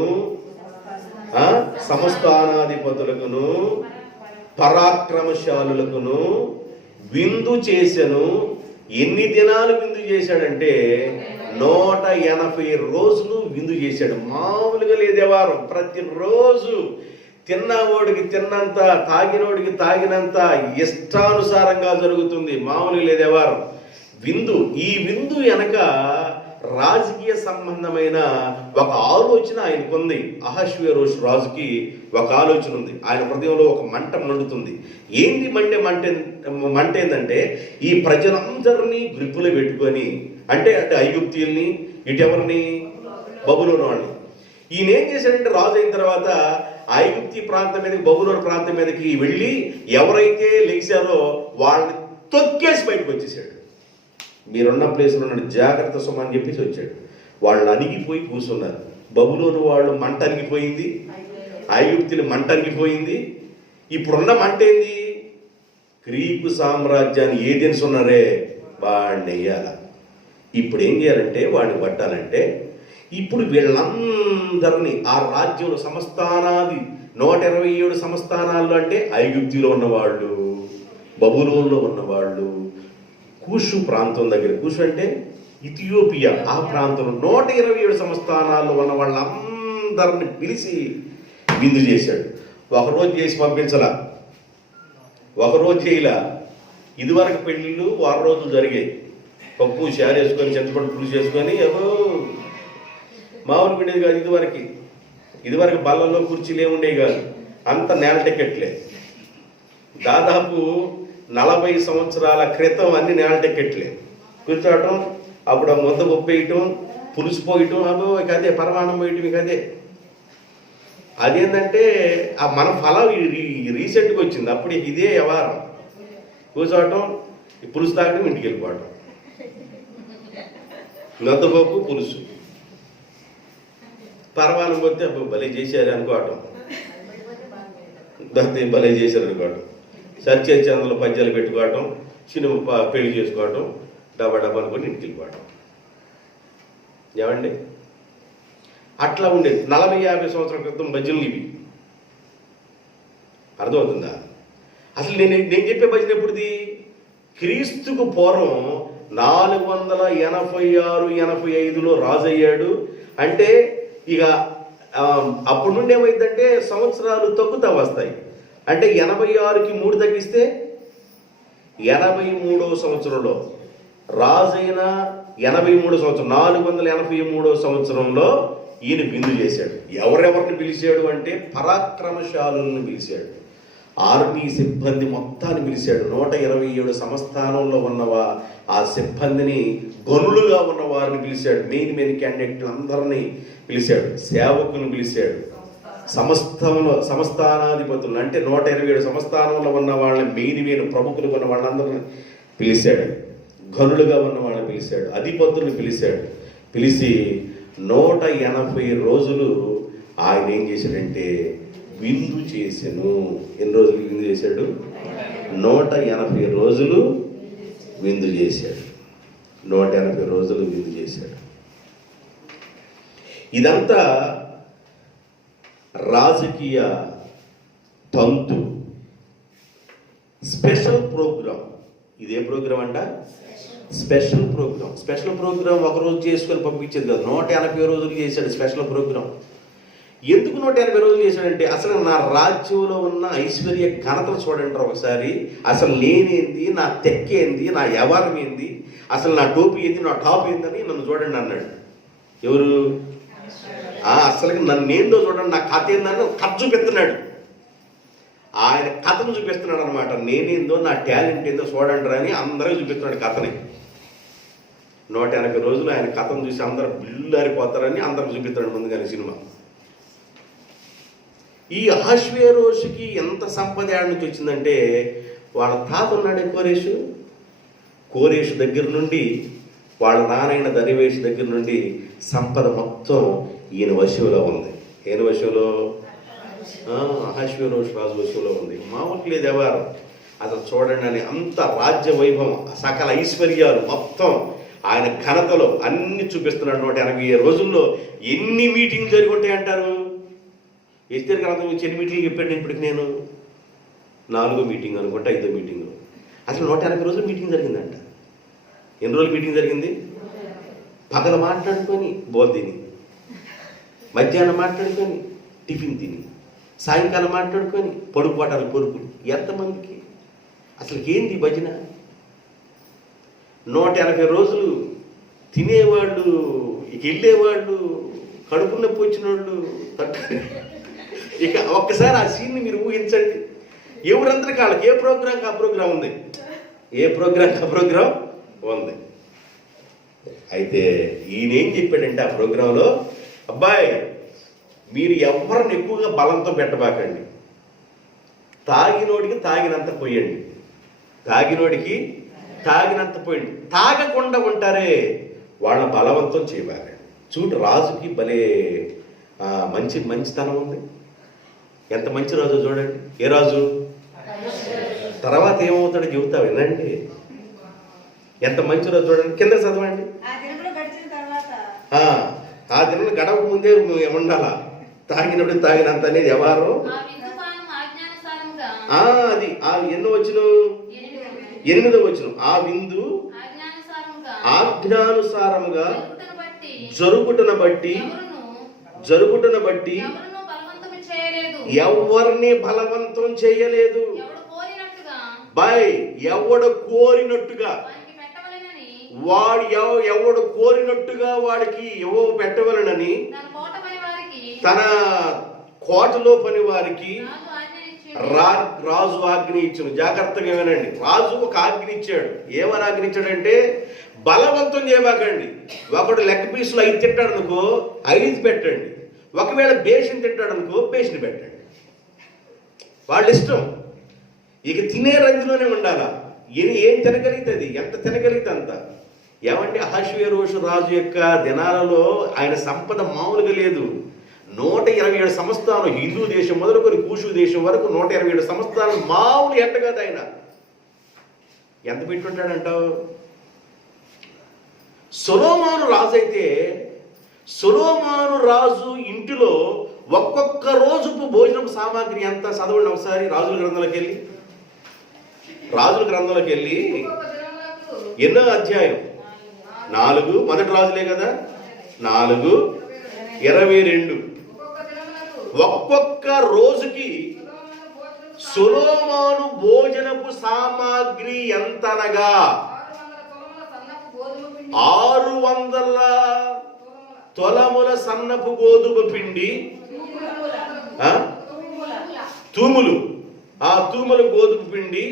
సంస్థానాధిపతులకును, పరాక్రమశాలులకును విందు చేసెను. ఎన్ని దినాలు విందు చేశాడంటే 180 రోజులు విందు చేశాడు. మామూలుగా లేదే వారం. ప్రతిరోజు తిన్నవాడికి తిన్నంత, తాగినోడికి తాగినంత ఇష్టానుసారంగా జరుగుతుంది. మామూలుగా లేదే వారం విందు. ఈ విందు వెనక రాజకీయ సంబంధమైన ఒక ఆలోచన ఆయనకుంది. అహష్వేరోషు రాజుకి ఒక ఆలోచన ఉంది. ఆయన హృదయంలో ఒక మంట మండుతుంది. ఏంటి మంట ఏంటంటే, ఈ ప్రజలందరినీ గ్రిప్పులో పెట్టుకొని, అంటే ఐగుప్తీయుల్ని, ఇటెవరిని? బబులోను వాళ్ళని. ఈయన ఏం చేశాడంటే, రాజు అయిన తర్వాత ఐగుప్తి ప్రాంతం మీదకి, బబులోను ప్రాంతం మీదకి వెళ్ళి ఎవరైతే లెగిశారో వాళ్ళని తొక్కేసి బయటకు వచ్చేసాడు. మీరున్న ప్లేస్లో ఉన్నాడు, జాగ్రత్త సుమ అని చెప్పేసి వచ్చాడు. వాళ్ళు అణిగిపోయి కూర్చున్నారు. బబులోను వాళ్ళు మంట అణిగిపోయింది, ఐగుప్తులు మంట అణిగిపోయింది. ఇప్పుడున్న మంట ఏంది? గ్రీకు సామ్రాజ్యాన్ని ఏదెన్స్ ఉన్నారే వాడిని వేయాల. ఇప్పుడు ఏం చేయాలంటే, వాడిని పట్టాలంటే ఇప్పుడు వీళ్ళందరినీ ఆ రాజ్యంలో సంస్థానాది 127 సంస్థానాల్లో, అంటే ఐగుప్తిలో ఉన్నవాళ్ళు, బబులోన్లో ఉన్నవాళ్ళు, కూషు ప్రాంతం దగ్గర, కూషు అంటే ఇథియోపియా, ఆ ప్రాంతంలో 127 సంస్థానాల్లో ఉన్న వాళ్ళందరిని పిలిచి విందు చేశాడు. ఒకరోజు చేసి పంపించలా, ఒకరోజు చేయలా. ఇదివరకు పెళ్ళిళ్ళు 6 రోజులు జరిగాయి. పప్పు షేర్ చేసుకొని, చింతపండు పులుసు చేసుకొని, ఏవో మామూలు ఉండేది కాదు. ఇదివరకు బళ్ళల్లో కుర్చీలు ఏముండేవి కాదు, అంత నేల టికెట్లే. దాదాపు 40 సంవత్సరాల క్రితం అన్ని నేల టికెట్లే. కూర్చోవటం, అప్పుడు ఆ ముద్ద ఉప్పేయటం, పులుసు పోయటం, అదో ఇక అదే పరమాణం పోయటం, ఇక అదే. అదేంటంటే ఆ మన ఫలం రీసెంట్గా వచ్చింది. అప్పుడు ఇదే వ్యవహారం. కూర్చోవటం, పులుసు తాగడం, ఇంటికి వెళ్ళిపోవటం, నద్దపప్పు పులుసు, పరమాణం పోతే భలే చేశారు అనుకోవటం, భలే చేశారు అనుకోవటం, సర్చే చంద్రుల పద్యాలు పెట్టుకోవటం, సినిమా పెళ్లి చేసుకోవటం, డబ్బా అనుకొని ఇంటికి వెళ్ళిపోవటం. ఏమండి? అట్లా ఉండేది 40-50 సంవత్సరాల క్రితం భజనలు ఇవి. అర్థమవుతుందా? అసలు నేను చెప్పే భజన ఎప్పుడుది? క్రీస్తుకు పూర్వం 486-85లో రాజు అయ్యాడు. అంటే ఇక అప్పటి నుండి ఏమైందంటే సంవత్సరాలు తగ్గుతా వస్తాయి. అంటే 86కి 3 తగ్గిస్తే 83వ సంవత్సరంలో రాజైన 83 సంవత్సరం, 483వ సంవత్సరంలో ఈయన విందు చేశాడు. ఎవరెవరిని పిలిచాడు అంటే పరాక్రమశాలులను పిలిచాడు. ఆర్మీ సిబ్బంది మొత్తాన్ని పిలిచాడు. 127 సంస్థానంలో ఉన్నవా ఆ సిబ్బందిని, గనులుగా ఉన్న వారిని పిలిచాడు. మెయిన్ క్యాండిడేట్లు అందరినీ పిలిచాడు. సేవకులను పిలిచాడు. సంస్థానాధిపతులను, అంటే 127 సంస్థానంలో ఉన్న వాళ్ళని, మెయిన్ ప్రముఖులు ఉన్న వాళ్ళందరినీ పిలిచాడు. గనులుగా ఉన్న వాళ్ళని పిలిచాడు. అధిపతులను పిలిచాడు. పిలిచి 180 రోజులు ఆయన ఏం చేశాడంటే విందు చేశాను. ఎన్ని రోజులు విందు చేశాడు? 180 రోజులు విందు చేశాడు. 180 రోజులు విందు చేశాడు. ఇదంతా రాజకీయ తంతు, స్పెషల్ ప్రోగ్రాం. ఇదే ప్రోగ్రాం అంట, స్పెషల్ ప్రోగ్రాం. స్పెషల్ ప్రోగ్రాం ఒకరోజు చేసుకొని పంపించేది కాదు, 180 రోజులు చేశాడు స్పెషల్ ప్రోగ్రాం. ఎందుకు 180 రోజులు చేశాడంటే, అసలు నా రాజ్యంలో ఉన్న ఐశ్వర్య ఘనతలు చూడండి ఒకసారి. అసలు నేనేంది, నా తెక్కేంది, నా వ్యవహారం ఏంది, అసలు నా టోపీ ఏంది, నా టాప్ ఏందని నన్ను చూడండి అన్నాడు. ఎవరు? అసలు నన్ను ఏందో చూడండి, నా కథ ఏందని కథ చూపిస్తున్నాడు. ఆయన కథను చూపిస్తున్నాడు అనమాట. నేనేందో, నా టాలెంట్ ఏందో చూడండి అని అందరికీ చూపిస్తున్నాడు కథని. 180 రోజులు ఆయన కథను చూసి అందరూ బిల్లారిపోతారని అందరికి చూపిస్తున్నాడు ముందుగానే సినిమా. ఈ అహష్వేరోషుకి ఎంత సంపద ఏడ నుంచి వచ్చిందంటే, వాళ్ళ తాత ఉన్నాడే కోరేషు దగ్గర నుండి, వాళ్ళ నారాయణ దరివేషు దగ్గర నుండి సంపద మొత్తం ఈయన వశంలో ఉంది. ఈయన వశంలో, అహష్వేరోషు రాజు వశంలో ఉంది. మామూలు లేదు ఎవరు. అసలు చూడండి అని అంత రాజ్య వైభవం, సకల ఐశ్వర్యాలు మొత్తం ఆయన ఘనతలో అన్ని చూపిస్తున్నాడు. 180 రోజుల్లో ఎన్ని మీటింగ్లు జరిగి ఉంటాయి అంటారు? ఎస్తేర్ గ్రంథం వచ్చి ఎన్ని మీటింగ్లు చెప్పాడు ఇప్పటికి నేను? 4వ మీటింగ్ అనుకుంటా, 5వ మీటింగ్. అసలు 180 రోజులు మీటింగ్ జరిగిందంట. ఎన్ని రోజులు మీటింగ్ జరిగింది? పగల మాట్లాడుకొని బోల్ తిని, మధ్యాహ్నం మాట్లాడుకొని టిఫిన్ తిని, సాయంకాలం మాట్లాడుకొని పడుకోవటాలు పొరుపులు. ఎంతమందికి అసలు ఏంది భజన? 180 రోజులు తినేవాళ్ళు, ఇక వెళ్ళేవాళ్ళు, కడుపు నొప్పి వచ్చిన వాళ్ళు. ఇక ఒక్కసారి ఆ సీన్ని మీరు ఊహించండి. ఎవరందరికీ వాళ్ళకి ఏ ప్రోగ్రాంకి ఆ ప్రోగ్రాం ఉంది, ఏ ప్రోగ్రాంకి ఆ ప్రోగ్రాం ఉంది. అయితే ఈయన ఏం చెప్పాడంటే ఆ ప్రోగ్రాంలో, అబ్బాయి మీరు ఎవరిని ఎక్కువగా బలంతో పెట్టబాకండి, తాగినోడికి తాగినంత పోయండి, తాగినోడికి తాగినంత పోయండి, తాగకుండా ఉంటారే వాళ్ళ బలవంతం చేయబాకండి. చూడు రాజుకి భలే మంచితనం ఉంది. ఎంత మంచి రాజు చూడండి. ఏ రాజు? తర్వాత ఏమవుతాడో చెబుతా వినండి. ఎంత మంచి రాజు చూడండి. కింద చదవండి. ఆ దినం గడవ ముందే ఉండాలా, తాగినప్పుడు తాగినంత అనేది ఎవరు? అది ఆ ఎన్నో వచ్చిన 8వ వచనం. ఆ విందు ఆజ్ఞానుసారముగా జరుగుటను బట్టి ఎవరిని బలవంతం చేయలేదు. ఎవడు కోరినట్టుగా ఎవడు కోరినట్టుగా వాడికి పెట్టవలనని తన కోటలో పని వారికి రాజు ఆజ్ఞ ఇచ్చాడు. జాగ్రత్తగా వినండి. రాజు ఒక ఆజ్ఞ ఇచ్చాడు. ఏమని ఆజ్ఞ ఇచ్చాడంటే, బలవంతం చేయబాకండి. ఒకడు లెగ్ పీసులు 5 తింటాడు అనుకో, 5 పెట్టండి. ఒకవేళ బేసిన్ తింటాడు అనుకో, బేసిన్ పెట్టండి. వాళ్ళ ఇష్టం. ఇక తినే రంజులోనే ఉండాలా. ఏం తినగలుగుతుంది, ఎంత తినగలిగితే అంత. ఏమంటే అహష్వేరోషు రాజు యొక్క దినాలలో ఆయన సంపద మామూలుగా లేదు. 127 సంవత్సరాలు హిందూ దేశం మొదలుకొని కూషు దేశం వరకు 127 సంవత్సరాలు మామూలు ఎంట కాదు. ఆయన ఎంత పెట్టుంటాడంటావు? సొలొమోను రాజు అయితే, సొలొమోను రాజు ఇంటిలో ఒక్కొక్క రోజుకు భోజనం సామాగ్రి ఎంత చదవండి ఒకసారి. రాజుల గ్రంథంలోకి వెళ్ళి ఎన్నో అధ్యాయం? 4. మొదటి రాజులే కదా, 4:22. ఒక్కొక్క రోజుకి సొలొమోను భోజనపు సామాగ్రి ఎంతనగా 600 తొలముల సన్నపు గోధుమ పిండి, తూములు, ఆ తూముల గోధుమ పిండి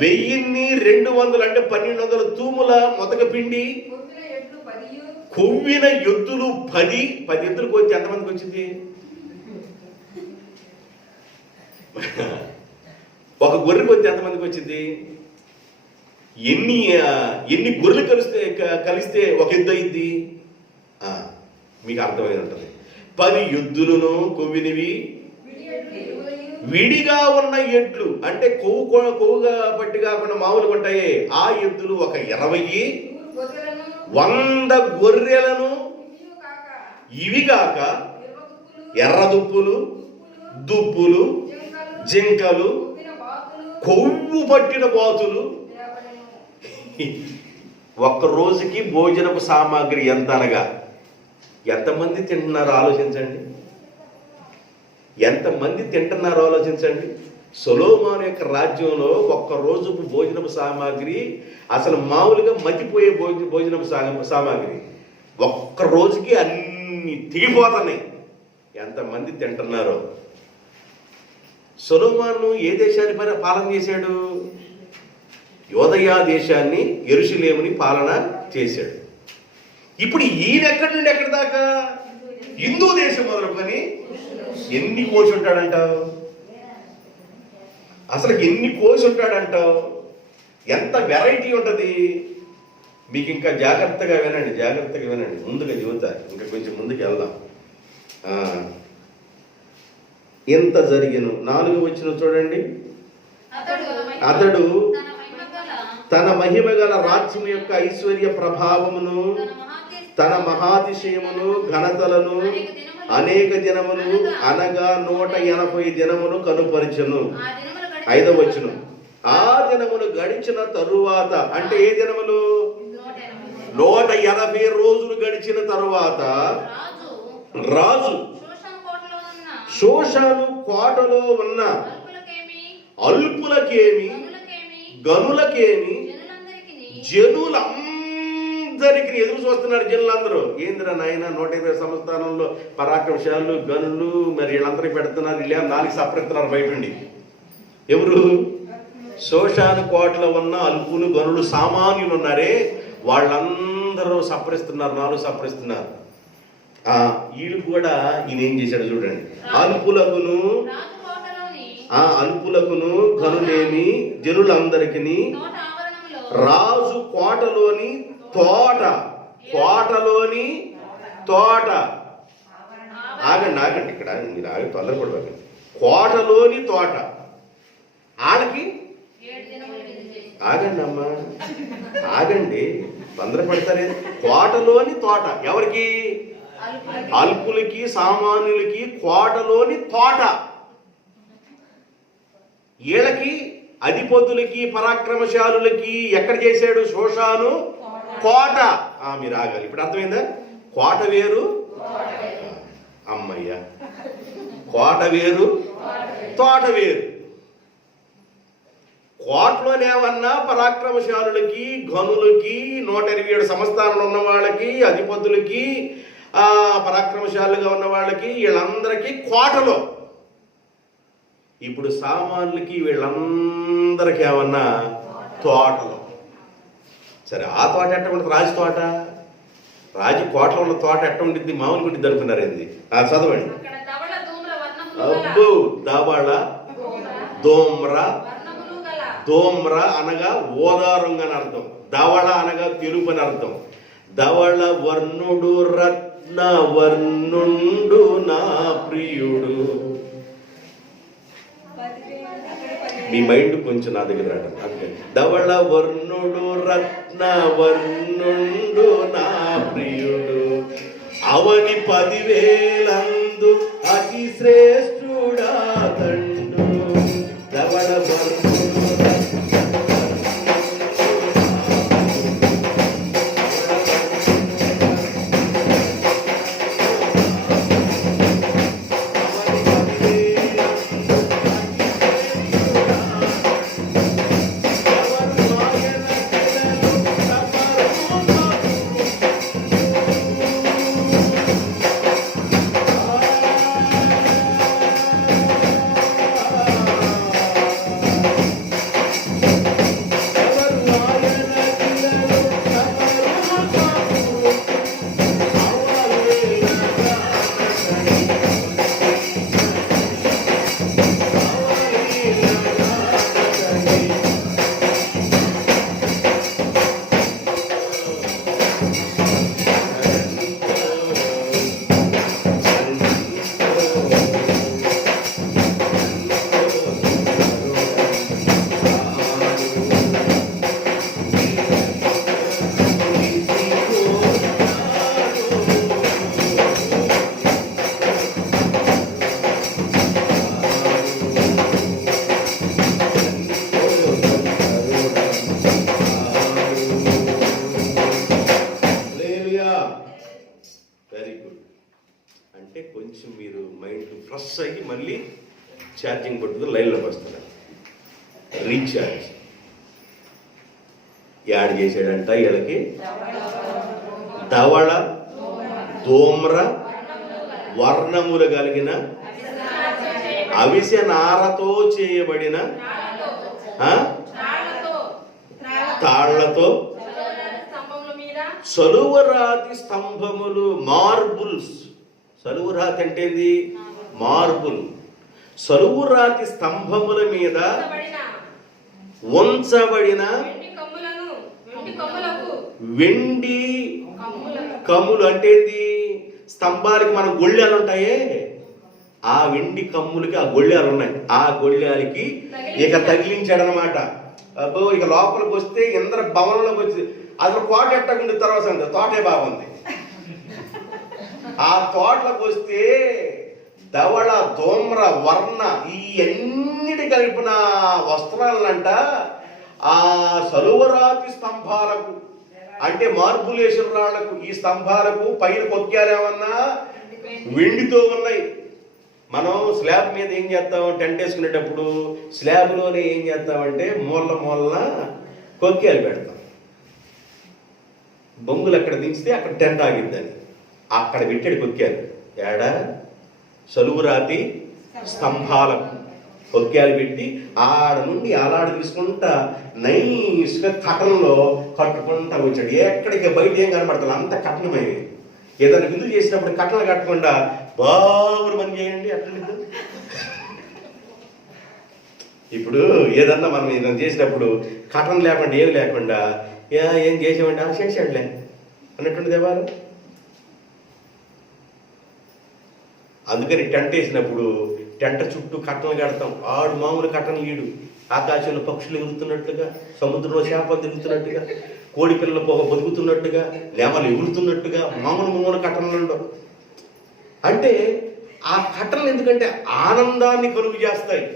1200 అంటే 1200 తూముల మొతక పిండి, కొవ్విన ఎద్దులు 10 ఎద్దులకు వచ్చి ఎంతమందికి వచ్చింది? ఒక గొర్రెకి వచ్చి ఎంతమందికి వచ్చింది? ఎన్ని గొర్రెలు కలిస్తే ఒక ఎద్దు అయింది? మీకు అర్థమైంది ఉంటుంది. 10 ఎద్దులను కొవ్వినవి విడిగా ఉన్న ఎడ్లు అంటే కొవ్వుగా పట్టి కాకుండా మామూలుగా ఉంటాయి ఆ ఎద్దులు ఒక 20, 100 గొర్రెలను, ఇవిగాక ఎర్రదుప్పులు, దుప్పులు, జింకలు, కొవ్వు పట్టిన బాతులు. ఒక్క రోజుకి భోజనపు సామాగ్రి ఎంత అనగా ఎంతమంది తింటున్నారో ఆలోచించండి. ఎంతమంది తింటున్నారో ఆలోచించండి. సొలొమోను యొక్క రాజ్యంలో ఒక్క రోజుకు భోజనపు సామాగ్రి అసలు మామూలుగా మతిపోయే భోజనపు సామాగ్రి ఒక్క రోజుకి అన్ని తిరిగిపోతున్నాయి. ఎంతమంది తింటున్నారో. సొలొమోను ఏ దేశాన్ని పాలన చేశాడు? యోదయ దేశాన్ని, యెరూషలేముని పాలన చేశాడు. ఇప్పుడు ఈయన ఎక్కడి నుండి ఎక్కడి దాకా? హిందూ దేశం మొదలుకొని ఎన్ని కోసి ఉంటాడంటావు? అసలు ఎన్ని కోసి ఉంటాడంటావు? ఎంత వెరైటీ ఉంటుంది మీకు. ఇంకా జాగ్రత్తగా వినండి, ముందుగా చెబుతా. ఇంకా కొంచెం ముందుకు వెళ్దాం. ఎంత జరిగను 4 వచ్చిన చూడండి. అతడు తన మహిమ గల రాజ్యం యొక్క ఐశ్వర్య ప్రభావమును, తన మహాతిశయమును, ఘనతలను అనేక దినములు అనగా 180 దినములు కనుపరిచెను. 5వ వచనం. ఆ దినములు గడిచిన తరువాత, అంటే ఏ దినములు? 180 రోజులు గడిచిన తరువాత రాజు షోషాను కోటలో ఉన్న అల్పులకేమి గనులకేమి జనులందరికీ ఎదురు చూస్తున్నారు. జనులందరూ ఏందిరా నాయన 120 సంస్థానంలో పరాక్రమశాలు, గనులు, మరి వీళ్ళందరికీ పెడుతున్నారు. వీళ్ళ 4 సపరెత్తున్నారు బయటండి. ఎవరు? షోషాను కోటలో ఉన్న అల్పులు, గనులు, సామాన్యులు ఉన్నారే, వాళ్ళందరూ సపరిస్తున్నారు, 4 సపరిస్తున్నారు. వీళ్ళు కూడా ఈయన ఏం చేశాడు చూడండి. అల్పులకును గనులేమి జనులందరికీ రాజు కోటలోని తోట ఆగండి ఇక్కడ మీరు ఆగి తొందరపడకండి. కోటలోని తోట వాళ్ళకి ఆగండి అమ్మా, ఆగండి, తొందరపడతారే. కోటలోని తోట ఎవరికి? అల్పులకి, సామాన్యులకి కోటలోని తోట. వీళ్ళకి అధిపతులకి, పరాక్రమశాలులకి ఎక్కడ చేశాడు? షోషాను కోట. మీరు ఆగాలి. ఇప్పుడు అర్థమైందా? కోట వేరు, అమ్మయ్య, కోట వేరు, తోట వేరు. కోటలోనేమన్నా పరాక్రమశాలులకి, ఘనులకి, 127 సంస్థానాలు ఉన్న వాళ్ళకి, అధిపతులకి, పరాక్రమశాలుగా ఉన్న వాళ్ళకి, వీళ్ళందరికీ కోటలో. ఇప్పుడు సామాన్యులకి, వీళ్ళందరికీ ఏమన్నా తోటలో. సరే, ఆ తోట ఎట్ట ఉంటుంది? రాజు తోట. రాజు కోటలో ఉన్న తోట ఎట్ట ఉండిద్ది? మామూలుగా ఉండిద్ది అనుకున్నారు ఏంది? చదవండి. అబ్బో, దవళ ధూమ్ర. ధూమ్ర అనగా ఓదారంగా అని అర్థం. ధవళ అనగా తెలుపు అని అర్థం. ధవళ వర్ణుడు రత్న వర్ణుండు నా ప్రియుడు. మీ మైండ్ కొంచెం నా దగ్గర రావడం. ధవళ వర్ణుడు రత్న వర్ణుండు నా ప్రియుడు, అవని 10,000 అతి శ్రేష్ఠుడా తండు. ధవళ వర్ణుడు వెరీ గుడ్. అంటే కొంచెం మీరు మైండ్ ఫ్రెష్ అయ్యి మళ్ళీ ఛార్జింగ్ పట్టుకుని లైన్లోకి వస్తున్నారు. రీఛార్జ్ యాడ్ చేసాడంట వీళ్ళకి ధవళ ధూమ్ర వర్ణములు కలిగిన అవిసె నారతో చేయబడిన తాళ్లతో సలువరాతి స్తంభములు మార్బుల్స్. సలువరాతి అంటే ఏంది? మార్బుల్. సలువరాతి స్తంభముల మీద ఉంచబడిన వెండి కమ్ములు. అంటే ఏంది? స్తంభాలకి మన గొళ్ళాలు ఉంటాయే, ఆ వెండి కమ్ములకి ఆ గొళ్ళాలు ఉన్నాయి. ఆ గొళ్ళాలకి ఇక తగిలించాడనమాట. అబ్బో ఇక లోపలికి వస్తే ఇంద్ర భవనంలోకి వచ్చి అసలు కోట ఎట్టకుండి తర్వాత తోటే బాగుంది. ఆ తోటలోకి వస్తే ధవళ ధూమ్ర వర్ణ ఈ అన్నిటి కలిపిన వస్త్రాలంట ఆ సలువరాతి స్తంభాలకు, అంటే మార్బులేశ్వర రాళ్లకు, ఈ స్తంభాలకు పైన కొక్కాలేమన్నా వెండితో ఉన్నాయి. మనం స్లాబ్ మీద ఏం చేస్తాం? టెంట్ వేసుకునేటప్పుడు స్లాబ్లోనే ఏం చేస్తామంటే మూలన కొక్కాలు పెడతాం. బొంగులు అక్కడ దించితే అక్కడ టెంట్ ఆగిద్దని అక్కడ పెట్టాడు కొక్కాలు. ఏడా సలువురాతి స్తంభాలకు కొక్కాలు పెట్టి ఆడ నుండి అలాడ తీసుకుంటా నైస్గా కటంలో కట్టుకుంటా వచ్చాడు. ఎక్కడికి బయట ఏం కనబడతాడు, అంత కఠినమైనది. ఏదైనా విందు చేసినప్పుడు కట్టలు కట్టకుండా బాబులు పని చేయండి అట్లా. ఇప్పుడు ఏదన్నా మనం ఏదైనా చేసినప్పుడు కటన్ లేకుండా ఏం లేకుండా ఏం చేసామంటే ఆ చేసాడులే అన్నట్టుండి దేవాలు. అందుకని టెంట్ వేసినప్పుడు టెంట చుట్టూ కట్టలు కడతాం. ఆడు మామూలు కట్టలు ఈడు ఆకాశంలో పక్షులు ఎగురుతున్నట్టుగా, సముద్రంలో చేపలు తిరుగుతున్నట్టుగా, కోడి పిల్లల పొగ బతుకుతున్నట్టుగా, నేమలు ఎగురుతున్నట్టుగా మామూలు కట్టలు ఉండవు. అంటే ఆ కట్టలు ఎందుకంటే ఆనందాన్ని కలుగు చేస్తాయి.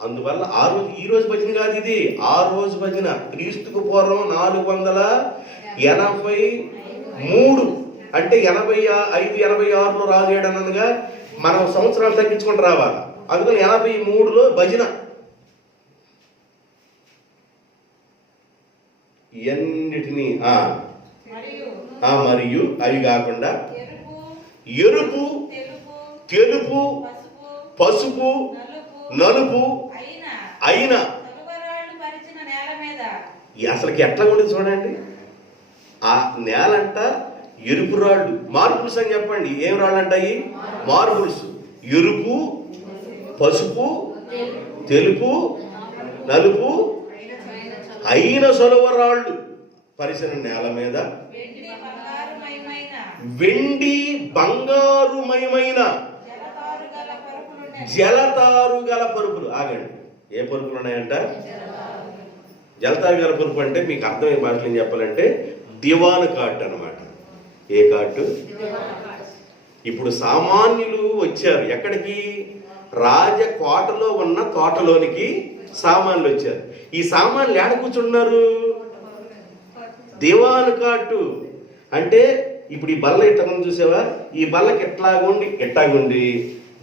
అందువల్ల ఆ రోజు ఈ రోజు భజన కాదు ఇది, ఆ రోజు భజన క్రీస్తుకు పూర్వం 483 అంటే 85, 86లో రాజేయడనగా మనం సంవత్సరాలు తగ్గించుకుంటూ రావాలి. అందుకని 83లో భజన. ఇవన్నిటినీ మరియు అవి కాకుండా ఎరుపు, తెలుపు, పసుపు, నలుపు అయిన అసలుకి ఎట్లా ఉండేది చూడండి. ఆ నేలంట ఎరుపు రాళ్ళు, మార్బుల్స్ అని చెప్పండి. ఏం రాళ్ళు అంటాయి? మార్బుల్స్. ఎరుపు, పసుపు, తెలుపు, నలుపు అయిన సొలవరాళ్ళు పరిసిన నేల మీద వెండి బంగారుమయమైన జలతారు గల పరుపులు. ఆగండి, ఏ పరుపులు ఉన్నాయంట? జలతారు గల పరుపు అంటే మీకు అర్థమయ్యే భాషలో ఏం చెప్పాలంటే దివాను కాటు అనమాట. ఏ కాటు? ఇప్పుడు సామాన్యులు వచ్చారు ఎక్కడికి? రాజకోటలో ఉన్న తోటలోనికి సామాన్లు వచ్చారు. ఈ సామాన్లు ఏడ కూర్చున్నారు? దివాను కాటు. అంటే ఇప్పుడు ఈ బల్ల ఇట్టగుంది చూసావా? ఈ బల్లకి ఎట్టాగుండి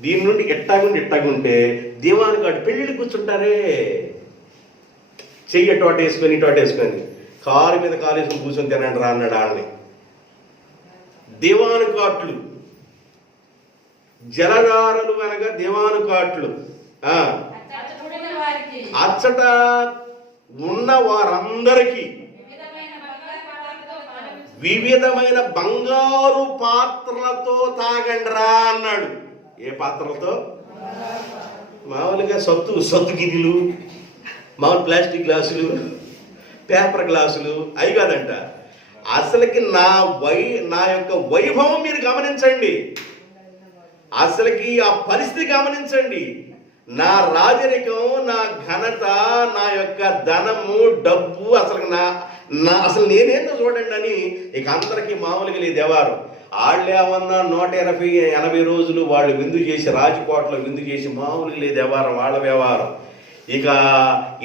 దీని నుండి ఎట్టాగుంటే దివాను కాటు. పెళ్ళిళ్ళు కూర్చుంటారే, చెయ్యి టోటేసుకొని కారు మీద కాలు వేసుకొని కూర్చొని తినండి రా అన్నాడు ఆళ్ళని. దివాను కాట్లు, జలధారలు అనగా దివాను కాట్లు. అచ్చట ఉన్న వారందరికీ వివిధమైన బంగారు పాత్రలతో తాగండ్రా అన్నాడు. ఏ పాత్రలతో? మామూలుగా సత్తు గిన్నెలు, మామూలు ప్లాస్టిక్ గ్లాసులు, పేపర్ గ్లాసులు అవి కాదంట. అసలుకి నా యొక్క వైభవం మీరు గమనించండి. అసలుకి ఆ పరిస్థితి గమనించండి. నా రాజరికం, నా ఘనత, నా యొక్క ధనము, డబ్బు, అసలు నేనేంటో చూడండి అని ఇక అందరికీ మామూలుగా లేదు ఎవరు. వాళ్ళేమన్నా 180 రోజులు వాళ్ళు విందు చేసి రాజకోటలో విందు చేసి మామూలుగా లేదు వ్యవహారం వాళ్ళ వ్యవహారం. ఇక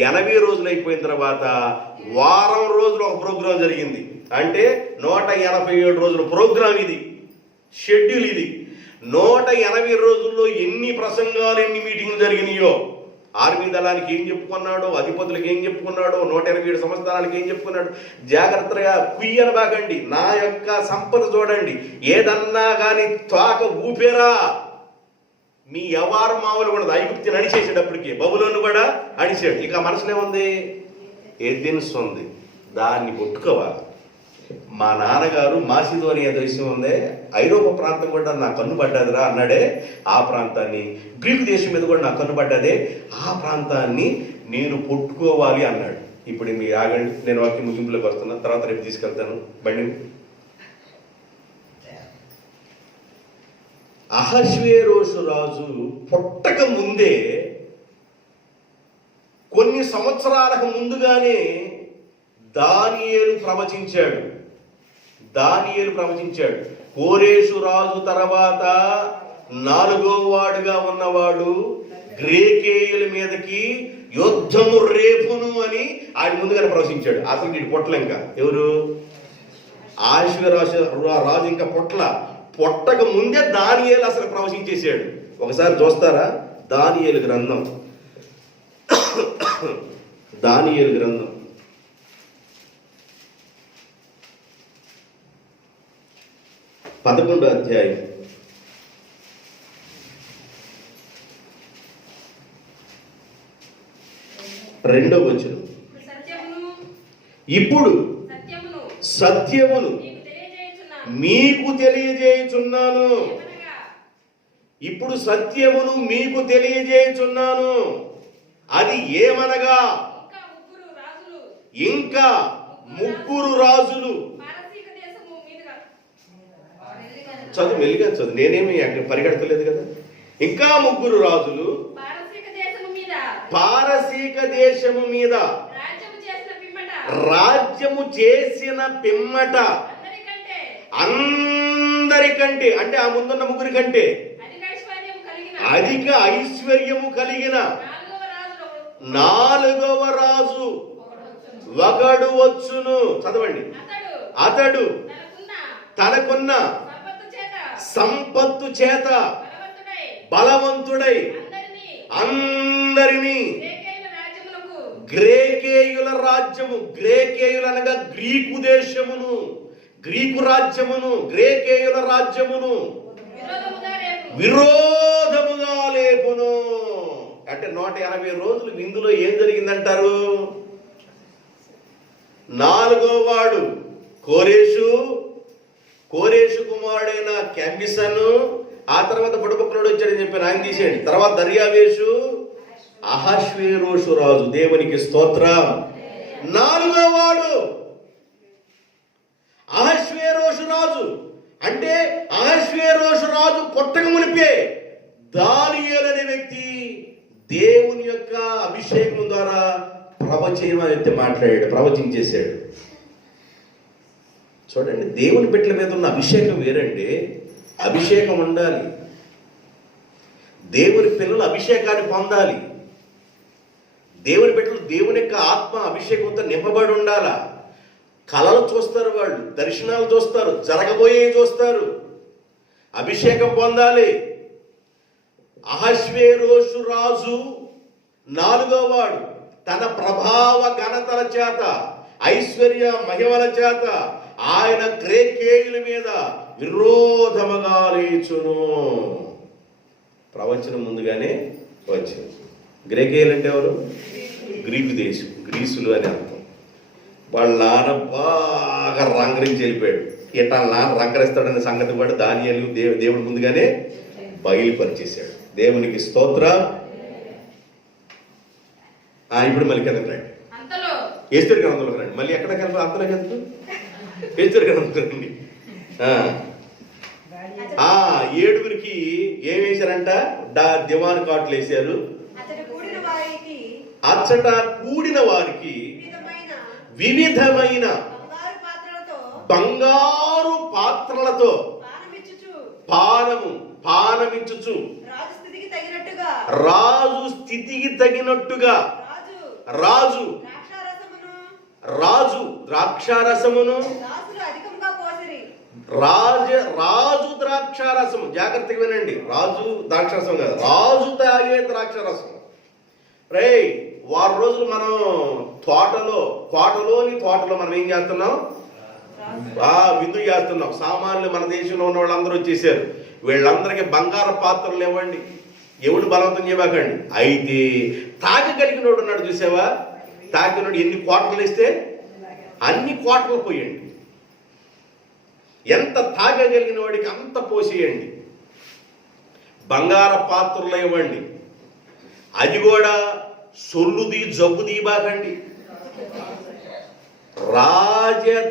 80 రోజులు అయిపోయిన తర్వాత వారం రోజులు ఒక ప్రోగ్రాం జరిగింది. అంటే 187 రోజుల ప్రోగ్రాం ఇది, షెడ్యూల్ ఇది. 180 రోజుల్లో ఎన్ని ప్రసంగాలు, ఎన్ని మీటింగ్లు జరిగినాయో, ఆర్మీ దళానికి ఏం చెప్పుకున్నాడో, అధిపతులకు ఏం చెప్పుకున్నాడో, 187 సంవత్సరాలకు ఏం చెప్పుకున్నాడు. జాగ్రత్తగా కుయ్యనబాకండి. నా యొక్క సంపద చూడండి, ఏదన్నా కానీ తోక ఊపేరా. మీ ఎవరు మామూలు కూడా ఐగుప్తిని అణిచేసేటప్పటికి బబులోను కూడా అణిచాడు. ఇక మనసులో ఉంది, ఎథెన్స్ ఉంది, దాన్ని కొట్టుకోవాలి. మా నాన్నగారు మాసిదోనియా దేశం ఉందే, ఐరోపా ప్రాంతం కూడా నా కన్ను పడ్డదిరా అన్నాడే, ఆ ప్రాంతాన్ని, గ్రీకు దేశం మీద కూడా నా కన్ను పడ్డదే, ఆ ప్రాంతాన్ని నేను పట్టుకోవాలి అన్నాడు. ఇప్పుడు మీరు ఆగండి, నేను వాక్యం ముగింపులోకి వస్తున్నా, తర్వాత రేపు తీసుకెళ్తాను బండి. అహష్వేరోషు రాజు పుట్టక ముందే, కొన్ని సంవత్సరాలకు ముందుగానే దానియేలు ప్రవచించాడు. కోరేషు రాజు తర్వాత 4వ వాడుగా ఉన్నవాడు గ్రేకేయుల మీదకి యుద్ధము రేపును అని ఆయన ముందుగానే ప్రవచించాడు. అసలు వీడు పొట్టలు ఇంకా ఎవరు, అహష్వేరోషు రాజు ఇంకా పొట్టక ముందే దానియేలు అసలు ప్రవచించేశాడు. ఒకసారి చూస్తారా, దానియేలు గ్రంథం 11వ అధ్యాయం 2వ వచనం. ఇప్పుడు సత్యమును మీకు తెలియజేయుచున్నాను. ఇప్పుడు సత్యమును మీకు తెలియజేయుచున్నాను. అది ఏమనగా, ఇంకా 3 రాజులు, చదువు మెల్లిగా చదువు, నేనేమి పరిగెడతలేదు కదా. ఇంకా 3 రాజులు పారసీక దేశము మీద రాజ్యము చేసిన పిమ్మట అందరికంటే, అంటే ఆ ముందున్న 3 కంటే అధిక ఐశ్వర్యము కలిగిన 4వ రాజు ఒకడు వచ్చును. చదవండి. అతడు తనకున్న సంపత్తు చేత బలవంతుడై అందరినీ గ్రేకేయుల రాజ్యము, గ్రేకేయులు అనగా గ్రీకు దేశమును, గ్రీకు రాజ్యమును, గ్రేకేయుల రాజ్యమును విరోధముగా లేపును. అంటే 180 రోజులు ఇందులో ఏం జరిగిందంటారు? 4వ వాడు కోరేషు కుమారుడైన క్యాంబిసను, ఆ తర్వాత బుడబుక్కనుడు వచ్చాడని చెప్పి ఆయన తీసేయండి. తర్వాత దర్యావేషు, అహష్వేరోషు రాజు. దేవునికి స్తోత్రం. 4వ వాడు అహష్వేరోషు రాజు. అంటే అహష్వేరోషు రాజు పుట్టక మునిపే దానియేలు అనే వ్యక్తి దేవుని యొక్క అభిషేకం ద్వారా ప్రవచించేశాడు. చూడండి, దేవుని బిడ్డల మీద ఉన్న అభిషేకం వేరండి. అభిషేకం ఉండాలి. దేవుని పిల్లలు అభిషేకాన్ని పొందాలి. దేవుని బిడ్డలు దేవుని యొక్క ఆత్మ అభిషేకంతో నింపబడి ఉండాలా. కళలు చూస్తారు, వాళ్ళు దర్శనాలు చూస్తారు, జరగబోయే చూస్తారు. అభిషేకం పొందాలి. అహష్వేరోషు రాజు 4వ వాడు తన ప్రభావ ఘనతల చేత, ఐశ్వర్య మహిమల చేత ఆయన గ్రేకేయుల మీద విరోధముగా లేచును. ప్రవచనం ముందుగానే వచ్చింది. గ్రేకేయులు అంటే ఎవరు? గ్రీకు దేశం, గ్రీసులు అని అర్థం. వాళ్ళ నాన్న బాగా రంగరించి వెళ్ళిపోయాడు. ఇట్లా నాన్న రంగరిస్తాడనే సంగతి కూడా దానియేలు దేవుడు ముందుగానే బయలుపరిచేశాడు. దేవునికి స్తోత్రం. ఇప్పుడు మళ్ళీ కిందకి రండి, ఎస్తేరు గ్రంథంలోకి రండి. మళ్ళీ ఎక్కడికి వెళ్తారు? అంతలోకి వెళ్తారు, ఎస్తేరు గ్రంథంలోకి రండి. 7గురికి ఏం వేశారంట? దివాన్ కాట్లు వేశారు. అచ్చట కూడిన వారికి వివిధమైన బంగారు పాత్రలతో పానము పానమిచ్చుచు రాజు స్థితికి తగినట్టుగా రాజు స్థితికి తగినట్టుగా రాజు ద్రాక్షారసమును దాసులు అధికంగా పోసిరి. రాజు ద్రాక్షారసము, జాగ్రత్తగా వినండి, రాజు ద్రాక్షారసం కాదు, రాజు తాగే ద్రాక్షారసం. రేయ్, వారం రోజులు మనం తోటలో మనం ఏం చేస్తున్నాం? విందు చేస్తున్నాం. సామాన్లు మన దేశంలో ఉన్న వాళ్ళందరూ వచ్చేసారు. వీళ్ళందరికీ బంగారు పాత్రలు ఇవ్వండి, ఎవడు బలవంతం చేయబాకండి. అయితే తాగగలిగినోడు ఉన్నాడు చూసావా, తాగినోడు ఎన్ని కోటలు ఇస్తే అన్ని కోటలు పోయండి. ఎంత తాగగలిగిన వాడికి అంత పోసేయండి. బంగార పాత్రలు ఇవ్వండి, అది కూడా సొల్లుది జబ్బుది బాగండి.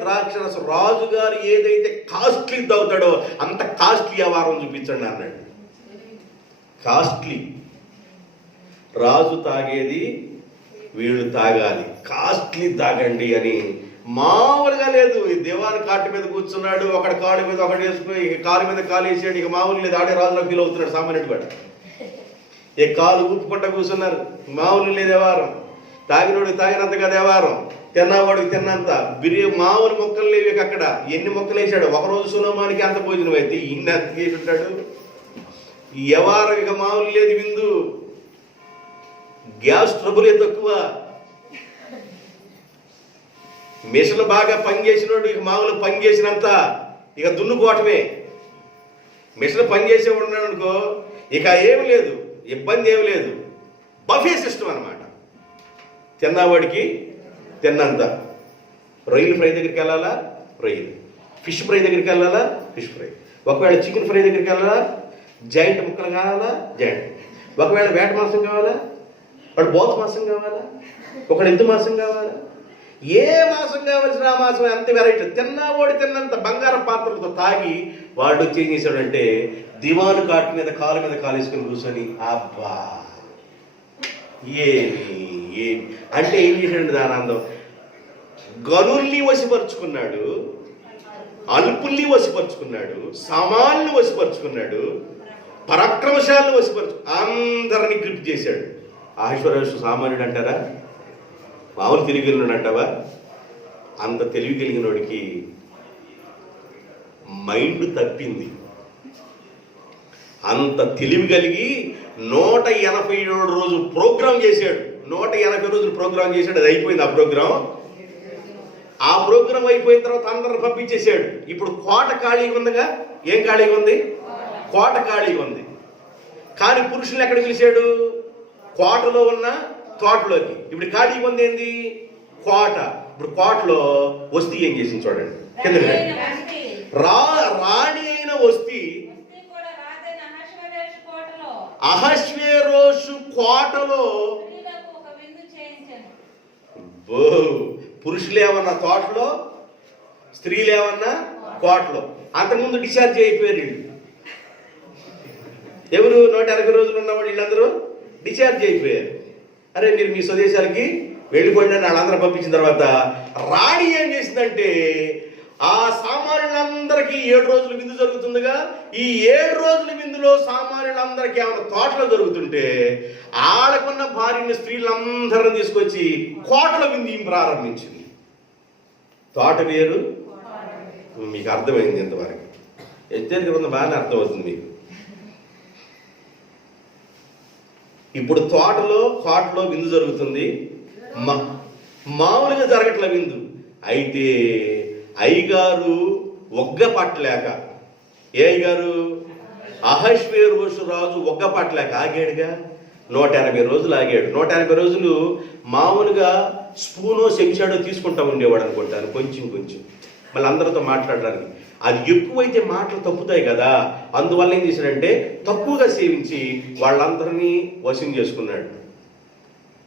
ద్రాక్షరసం, రాజుగారు ఏదైతే కాస్ట్లీ తాగుతాడో అంత కాస్ట్లీ వ్యవహారం చూపించండి అన్నాడు. కాస్ట్లీ, రాజు తాగేది వీళ్ళు తాగాలి, కాస్ట్లీ తాగండి అని. మామూలుగా లేదు. ఈ దేవాని కాటు మీద కూర్చున్నాడు, ఒకటి కాడు మీద ఒకటి వేసుకుని కాలు మీద కాలు వేసాడు. ఇక మామూలు లేదు, ఆడే రాజులో ఫీల్ అవుతున్నాడు సామాన్యుడు కూడా. ఏ కాలు ఊపుకుంటా కూర్చున్నారు, మామూలు లేదు వ్యవహారం. తాగినోడికి తాగినంతగా వ్యవహారం, తిన్నవాడికి తిన్నంత. మామూలు మొక్కలు లేవి అక్కడ. ఎన్ని మొక్కలు వేసాడు, ఒకరోజు సునమానికి అంత భోజనం అయితే ఇన్ని అంత చేసి ఉంటాడు. ఈ వ్యవహారం ఇక మామూలు లేదు. విందు గ్యాస్ ట్రబులే తక్కువ. మిషన్లు బాగా పనిచేసినోడు ఇక మామూలు పని చేసినంత ఇక దున్నుకోవటమే. మిషన్ పనిచేసే ఉన్నాడు అనుకో, ఇక ఏమి లేదు, ఇబ్బంది ఏమి లేదు. బఫే సిస్టమ్ అనమాట. తిన్నవాడికి తిన్నంత. రొయ్యలు ఫ్రై దగ్గరికి వెళ్ళాలా, రొయ్యలు. ఫిష్ ఫ్రై దగ్గరికి వెళ్ళాలా, ఫిష్ ఫ్రై. ఒకవేళ చికెన్ ఫ్రై దగ్గరికి వెళ్ళాలా, జాయింట్ ముక్కలు కావాలా, జాయింట్. ఒకవేళ వేట మాంసం కావాలా, వాడు బోత్ మాంసం కావాలా, ఒకడు ఎద్దు మాంసం కావాలా, ఏ మాంసం కావాల్సిన ఆ మాంసం ఎంత వెరైటీ. తిన్నవాడు తిన్నంత బంగారం పాత్రలతో తాగి వాడు వచ్చి ఏం చేశాడంటే దివాను కాటు మీద కాలు మీద కాలేసుకొని కూర్చొని అబ్బా ఏమి అంటే ఏం చేశాడు ఆనందం. గనుల్ని వశపరుచుకున్నాడు, అల్పుల్ని వశపరుచుకున్నాడు, సామాన్లు వశపరుచుకున్నాడు, పరాక్రమశాలను అందరినీ గ్రిప్ చేశాడు. ఆశ్వరేశ్వర సామాన్యుడు అంటారా, మామూలు తెలివి కలిగినాడు అంటావా? అంత తెలివి కలిగినోడికి మైండ్ తప్పింది. అంత తెలివి కలిగి 187 రోజులు ప్రోగ్రాం చేశాడు. 180 రోజులు ప్రోగ్రాం చేశాడు. అది అయిపోయింది ఆ ప్రోగ్రాం అయిపోయిన తర్వాత అందరిని పంపించేశాడు. ఇప్పుడు కోట ఖాళీగా ఉందిగా. ఏం ఖాళీగా ఉంది? కోట ఖాళీగా ఉంది. కానీ పురుషులు ఎక్కడ పిలిచాడు? కోటలో ఉన్న తోటలోకి. ఇప్పుడు ఖాళీగా ఉంది ఏంది? కోట. ఇప్పుడు కోటలో వస్తీ ఏం చేసింది చూడండి కింద. రాణి అయిన వస్తీ అహశ్వేరోషు కోటలో పురుషులేమన్నా తోటలో, స్త్రీలేమన్నా కోటలో. అంతకుముందు డిశ్చార్జ్ అయిపోయారు వీళ్ళు. ఎవరు? 180 రోజులు ఉన్నవాడు వీళ్ళందరూ డిశ్చార్జ్ అయిపోయారు. అరే మీరు మీ స్వదేశాలకి వెళ్ళిపోండి అని వాళ్ళందరూ పంపించిన తర్వాత రాణి ఏం చేసిందంటే ఆ సామాన్యులందరికీ 7 రోజులు విందు జరుగుతుందిగా. ఈ 7 రోజుల విందులో సామాన్యులందరికీ ఏమైనా తోటలో జరుగుతుంటే ఆడకున్న భార్యని స్త్రీలందరిని తీసుకొచ్చి కోటల విందు ప్రారంభించింది. తోట వేరు. మీకు అర్థమైంది ఎంతవరకు? ఎత్తేది గ్రంథం బాగానే అర్థమవుతుంది మీకు. ఇప్పుడు కోటలో విందు జరుగుతుంది. మామూలుగా జరగట్ల విందు. అయితే అయ్యగారు ఒగ్గపట్టలేక, ఏ అయ్యగారు? అహశ్వేరోషు రాజు ఒగ్గపట్టలేక ఆగాడుగా. 180 రోజులు ఆగాడు. 180 రోజులు మామూలుగా స్పూనో చెంచాడో తీసుకుంటా ఉండేవాడు అనుకుంటాను, కొంచెం మళ్ళీ అందరితో మాట్లాడడానికి. అది ఎక్కువైతే మాటలు తప్పుతాయి కదా. అందువల్ల ఏం చేశాడంటే తక్కువగా సేవించి వాళ్ళందరినీ వశం చేసుకున్నాడు.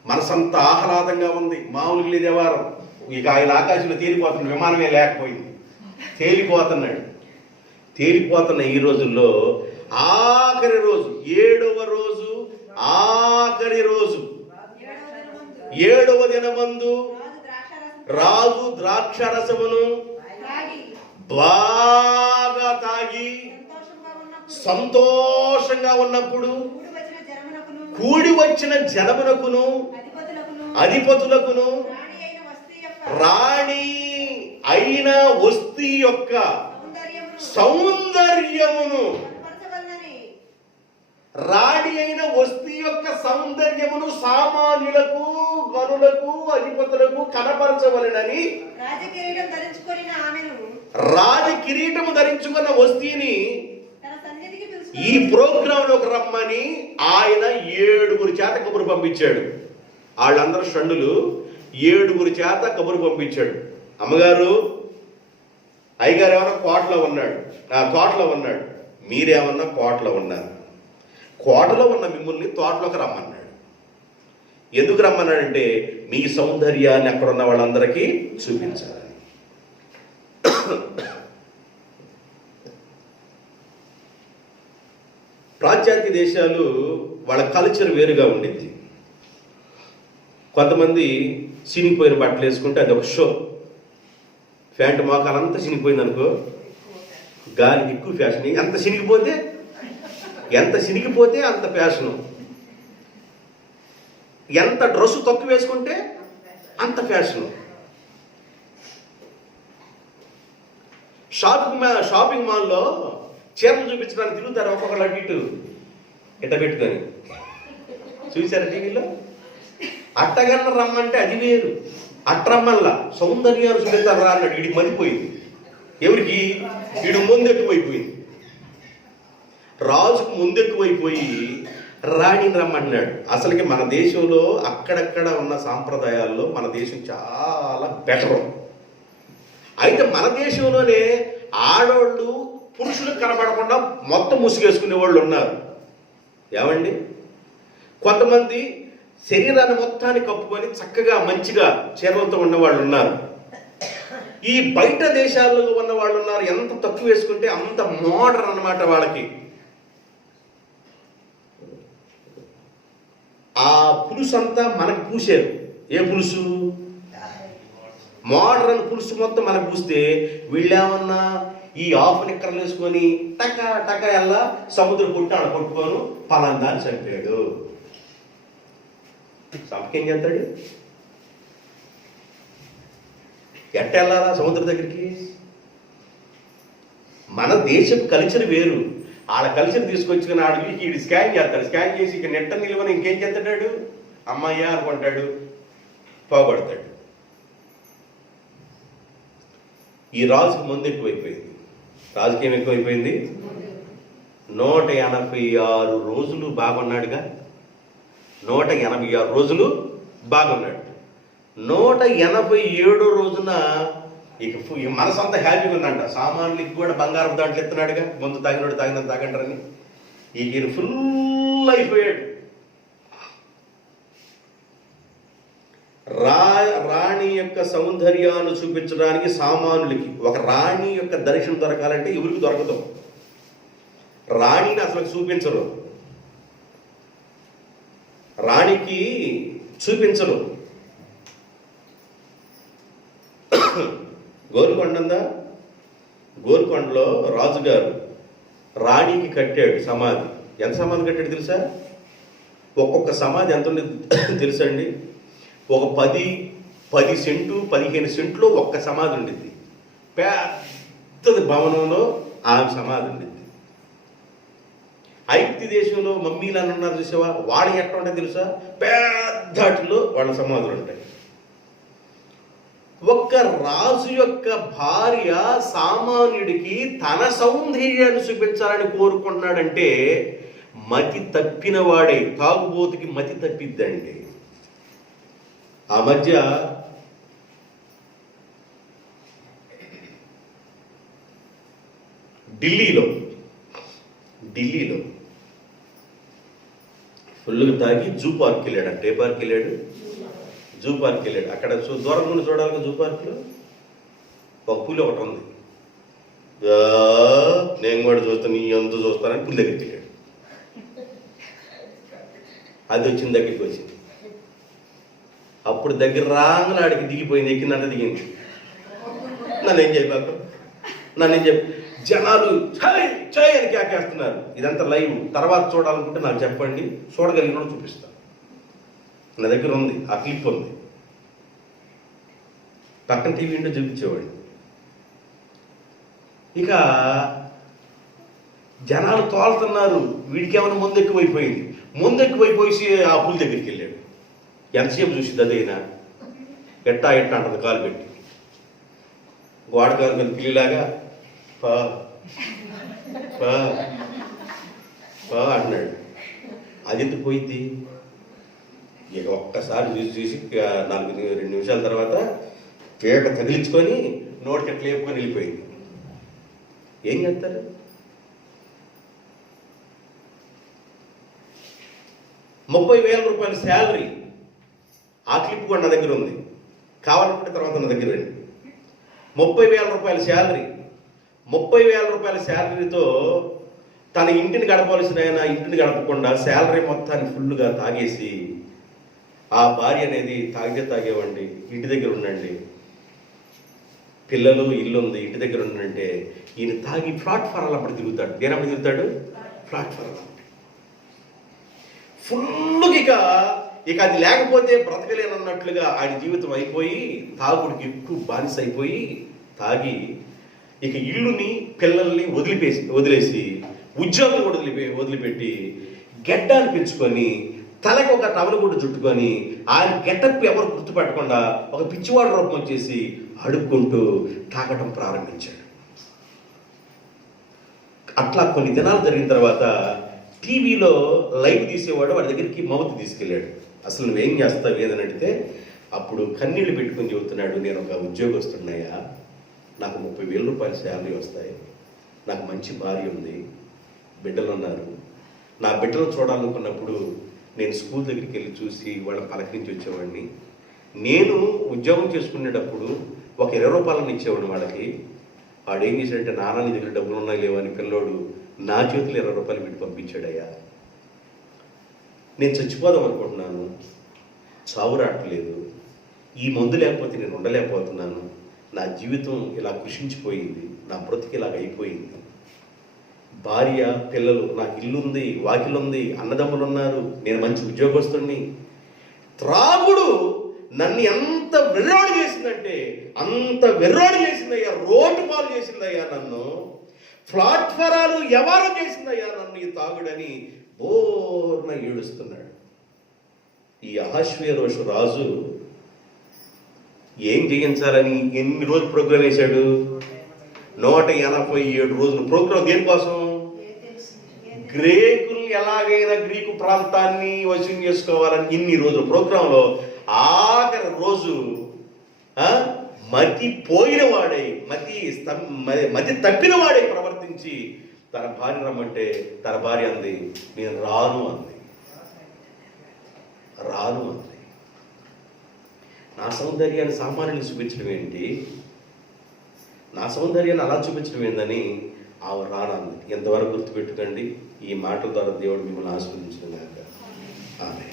మనసంతా ఆహ్లాదంగా ఉంది, మామూలుగా లేదు వ్యవహారం. ఇక ఆయన ఆకాశంలో తేలిపోతున్న విమానమే లేకపోయింది. తేలిపోతున్న ఈ రోజుల్లో ఆఖరి రోజు, 7వ రోజు, ఆఖరి రోజు, 7వ దినమందు రాజు ద్రాక్షరసమును బాగా తాగి సంతోషంగా ఉన్నప్పుడు సంతోషంగా ఉన్నప్పుడు కూడి వచ్చిన జనమునకును అధిపతులకును రాణి అయిన వస్తీ యొక్క సౌందర్యమును కనపరచవలెనని రాణి అయిన వస్తీ యొక్క సౌందర్యమును సామాన్యులకు గనులకు అధిపతులకు కనపరచవలెనని రాజకిరీటం ధరించుకొనిన ఆమెను రాజ కిరీటము ధరించుకున్న వస్తీని తన సన్నిధికి ఈ ప్రోగ్రామ్ లోకి రమ్మని ఆయన 7 చేత కబురు పంపించాడు. వాళ్ళందరూ షండులు 7 చేత కబురు పంపించాడు. అమ్మగారు, అయ్యగారు ఏమన్నా కోటలో ఉన్నాడు, తోటలో ఉన్నాడు, మీరేమన్నా కోటలో ఉన్నారు. కోటలో ఉన్న మిమ్మల్ని తోటలోకి రమ్మన్నాడు. ఎందుకు రమ్మన్నాడంటే మీ సౌందర్యాన్ని అక్కడ ఉన్న వాళ్ళందరికీ చూపించాలని. పాశ్చాత్య దేశాలు వాళ్ళ కల్చర్ వేరుగా ఉండింది. కొంతమంది చినిగిపోయిన బట్టలు వేసుకుంటే అది ఒక షో. ప్యాంటు మోకాలంతా చినిగిపోయింది అనుకో, గాలికి ఎక్కువ ఫ్యాషన్. ఎంత చినిగిపోతే అంత ఫ్యాషను. ఎంత డ్రెస్సు తక్కువ వేసుకుంటే అంత ఫ్యాషను. షాపింగ్ మాల్లో చీరలు చూపించడానికి తిరుగుతారు ఒక్కొక్కళ్ళు అటు ఇటు ఇట్ట పెట్టుకొని. చూసారా టీవీలో? అట్టగన్న రమ్మంటే అది వేరు. అట్రమ్మల్లా సౌందర్యాలు చూపిస్తారు రా అన్నాడు. వీడికి మదిపోయింది. ఎవరికి? వీడు ముందెక్కువైపోయింది. రాజుకు ముందెక్కువైపోయి రాణిని రమ్మన్నాడు. అసలుకి మన దేశంలో అక్కడక్కడ ఉన్న సాంప్రదాయాల్లో మన దేశం చాలా బెటరు. అయితే మన దేశంలోనే ఆడవాళ్ళు పురుషులకు కనబడకుండా మొత్తం ముసుగేసుకునే వాళ్ళు ఉన్నారు. ఏమండి? కొంతమంది శరీరాన్ని మొత్తాన్ని కప్పుకొని చక్కగా మంచిగా చీరలతో ఉన్నవాళ్ళు ఉన్నారు. ఈ బయట దేశాల్లో ఉన్న వాళ్ళు ఉన్నారు, ఎంత తక్కువ వేసుకుంటే అంత మోడర్న్ అన్నమాట వాళ్ళకి. ఆ పులుసు అంతా మనకు పూసారు. ఏ పులుసు? మోడర్న్ పులుసు మొత్తం మనకు పూస్తే వీళ్ళేమన్నా ఈ ఆఫ్ నిక్కర్లు వేసుకొని టక ఎల్లా సముద్ర పుట్టి ఆడ కొట్టుకోను పలాందాన్ని చంపాడు. చంపకేం చేస్తాడు? ఎట్ట వెళ్ళాలా సముద్రం దగ్గరికి? మన దేశపు కల్చర్ వేరు. ఆడ కల్చర్ తీసుకొచ్చుకుని ఆడికి వీడు స్కాన్ చేస్తాడు. స్కాన్ చేసి ఇక నెట్ట నిలువని ఇంకేం చేస్తాడు? అమ్మాయ్యా అనుకుంటాడు, పోగొడతాడు. ఈ రాజుకు ముందు ఎక్కువైపోయింది. రాజుకి ఏం ఎక్కువైపోయింది? 186 రోజులు బాగున్నాడుగా. 186 రోజులు బాగున్నాడు. 187 రోజున ఇక మనసంతా హ్యాపీగా ఉందంట. సామాన్లకి కూడా బంగారం దాంట్లో ఎత్తున్నాడుగా. ముందు తాగినోడు తాగినంత తాగంటారని ఈయన ఫుల్ అయిపోయాడు. రాణి యొక్క సౌందర్యాన్ని చూపించడానికి సామాన్యులకి ఒక రాణి యొక్క దర్శనం దొరకాలంటే ఎవరికి దొరకదు. రాణిని అసలు చూపించరు. రాణికి చూపించరు. గోల్కొండ ఉందా? గోల్కొండలో రాజుగారు రాణికి కట్టాడు సమాధి. ఎంత సమాధి కట్టాడు తెలుసా? ఒక్కొక్క సమాధి ఎంత ఉండేది తెలుసండి? ఒక 10 సెంటు 15 సెంట్లో ఒక్క సమాధి ఉండిద్ది. పెద్దది భవనంలో ఆమె సమాధి ఉండిద్ది. ఐగుప్తు దేశంలో మమ్మీలు అని ఉన్నారు చూసావా, వాళ్ళు ఎట్లా ఉంటాయి తెలుసా? పెద్దటిలో వాళ్ళ సమాధులు ఉంటాయి. ఒక్క రాజు యొక్క భార్య సామాన్యుడికి తన సౌందర్యాన్ని చూపించాలని కోరుకుంటున్నాడంటే మతి తప్పిన వాడే. తాగుబోతుకి మతి తప్పిద్దండి. ఆ మధ్య ఢిల్లీలో ఫుల్గా తాగి జూ పార్క్ వెళ్ళాడు. అంటే ఏ పార్క్ వెళ్ళాడు? జూ పార్క్ వెళ్ళాడు. అక్కడ దూరం నుండి చూడాలి. జూ పార్క్లో ఒక పులి ఒకటి ఉంది. నేను కూడా చూస్తాను, నీ ఎంత చూస్తానని పులి దగ్గరికి వెళ్ళాడు. అది వచ్చింది, దగ్గరికి వచ్చింది. అప్పుడు దగ్గర రాగానే ఆడికి దిగిపోయింది. ఎక్కిందంటే దిగింది. నన్ను ఏం చెప్పి జనాలు ఛాయ్ ఛాయ్ అని కేకేస్తున్నారు. ఇదంతా లైవ్. తర్వాత చూడాలనుకుంటే నాకు చెప్పండి, చూడగలిగిన చూపిస్తాను. నా దగ్గర ఉంది, ఆ క్లిప్ ఉంది. పక్కన టీవీ ఉంటే చూపించేవాడిని. ఇక జనాలు తోలుతున్నారు. వీడికి ఏమైనా ముందు ఎక్కువైపోయింది. ముందు ఎక్కువైపోయి ఆ పులి దగ్గరికి వెళ్ళాడు. ఎంతసేపు చూసింది అదైనా ఎట్టా ఎట్టా అంటుంది కాలు పెట్టి. గోడ కాలు మీద పిల్లిలాగా పా పా పా అన్నాడు. అది ఎందుకు పోయింది? ఇక ఒక్కసారి చూసి 2 నిమిషాల తర్వాత పేక తగిలించుకొని నోటికి ఎట్లా లేపుకొని వెళ్ళిపోయింది. ఏం చేస్తారు? ₹30,000 శాలరీ. ఆ క్లిప్ కూడా నా దగ్గర ఉంది, కావాలనుకుంటే తర్వాత నా దగ్గర రండి. ₹30,000 శాలరీ. ₹30,000 శాలరీతో తన ఇంటిని గడపవలసిన ఆయన ఇంటిని గడపకుండా శాలరీ మొత్తాన్ని ఫుల్గా తాగేసి, ఆ భార్య అనేది తాగితే తాగేవండి, ఇంటి దగ్గర ఉండండి, పిల్లలు ఇల్లు ఉంది, ఇంటి దగ్గర ఉండంటే ఈయన తాగి ప్లాట్ఫారాలు అప్పుడు తిరుగుతాడు. దేనప్పుడు తిరుగుతాడు? ప్లాట్ఫారాలు ఫుల్గా. ఇక అది లేకపోతే బ్రతకలేనన్నట్లుగా ఆయన జీవితం అయిపోయి, తాగుడికి ఎక్కువ బానిస అయిపోయి తాగి ఇక ఇల్లుని పిల్లల్ని వదిలేసి ఉద్యోగం కూడా వదిలిపెట్టి గెడ్డాన్ని పెంచుకొని తలకు ఒక టవలగుడ్డు చుట్టుకొని ఆయన గెటప్ ఎవరు గుర్తుపెట్టకుండా ఒక పిచ్చివాడు రూపం వచ్చేసి అడుక్కుంటూ తాగటం ప్రారంభించాడు. అట్లా కొన్ని దినాలు జరిగిన తర్వాత టీవీలో లైవ్ తీసేవాడు వాడి దగ్గరికి మౌత్ తీసుకెళ్ళాడు. అసలు నువ్వేం చేస్తావు ఏదని అడిగితే అప్పుడు కన్నీళ్లు పెట్టుకుని చెబుతున్నాడు, నేను ఒక ఉద్యోగస్తున్నాయా, నాకు ₹30,000 శాలరీ వస్తాయి, నాకు మంచి భార్య ఉంది, బిడ్డలు ఉన్నారు. నా బిడ్డలు చూడాలనుకున్నప్పుడు నేను స్కూల్ దగ్గరికి వెళ్ళి చూసి వాళ్ళని పలకరించి వచ్చేవాడిని. నేను ఉద్యోగం చేసుకునేటప్పుడు ఒక ₹20 ఇచ్చేవాడు వాళ్ళకి. వాడు ఏం చేశాడంటే, నాన్న నీ దగ్గర డబ్బులు ఉన్నాయి లేవని పిల్లోడు నా చేతులు ₹20 పెట్టి పంపించాడయ్యా. నేను చచ్చిపోదాం అనుకుంటున్నాను, చావు రావట్లేదు, ఈ మందు లేకపోతే నేను ఉండలేకపోతున్నాను, నా జీవితం ఇలా కృషించిపోయింది, నా బ్రతికి ఇలాగ అయిపోయింది, భార్య పిల్లలు, నాకు ఇల్లుంది, వాకిలుంది, అన్నదమ్ములు ఉన్నారు, నేను మంచి ఉద్యోగస్తుడిని. త్రాగుడు నన్ను ఎంత వెర్రాడు చేసిందంటే అంత వెర్రాడు చేసిందయ్యా, రోడ్డు పాలు చేసిందయ్యా, నన్ను ప్లాట్ఫారాలు ఎవరు చేసిందయ్యా నన్ను ఈ తాగుడని బోర్న ఏడుస్తున్నాడు. ఈ అహష్వేరోషు రాజు ఏం చేయించాలని ఎన్ని రోజులు ప్రోగ్రాం వేశాడు? 187 రోజులు ప్రోగ్రాం. దేనికోసం? గ్రీకుల్ని ఎలాగైనా గ్రీకు ప్రాంతాన్ని వశం చేసుకోవాలని ఇన్ని రోజులు ప్రోగ్రాంలో ఆఖరి రోజు మతి పోయిన వాడై, మతి తప్పిన వాడై ప్రవర్తించి తన భార్య రమ్మంటే తన భార్య అంది, నేను రాను అంది. నా సౌందర్యాన్ని సామాన్యులు చూపించడం ఏంటి, నా సౌందర్యాన్ని అలా చూపించడం ఏందని ఆమె రానంది. ఎంతవరకు గుర్తుపెట్టుకోండి. ఈ మాటల ద్వారా దేవుడు మిమ్మల్ని ఆశీర్వదించగాక. ఆమేన్.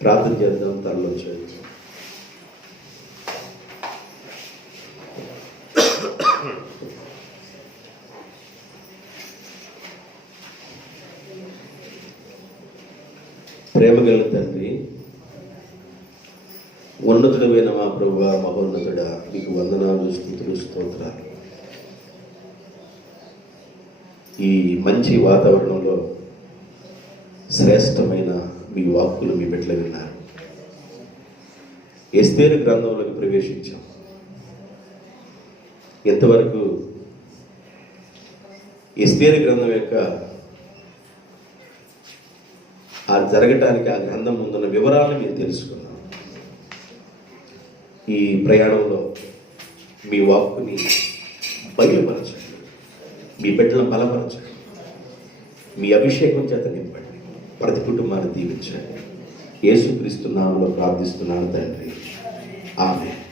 ప్రార్థన చేద్దాం. తనలో చేద్దాం. ప్రేమగల తండ్రి, ఉన్నతుడమైన మా ప్రభువా, మహోన్నతుడా, మీకు వందనాలు, స్తుతులు, స్తోత్రాలు. ఈ మంచి వాతావరణంలో శ్రేష్టమైన మీ వాక్కులు మీ బిడ్డలు విన్నారు. ఎస్తేరు గ్రంథంలోకి ప్రవేశించాం. ఎంతవరకు ఎస్తేరు గ్రంథం యొక్క ఆ జరగటానికి ఆ గ్రంథం ముందున్న వివరాలను మేము తెలుసుకున్నాం. ఈ ప్రయాణంలో మీ వాక్కుని బయలుపరచండి, మీ బిడ్డలను బలపరచండి, మీ అభిషేకం చేత నింపండి, ప్రతి కుటుంబాన్ని దీవించండి. యేసుక్రీస్తు నామములో ప్రార్థిస్తున్నాను తండ్రి. ఆమేన్.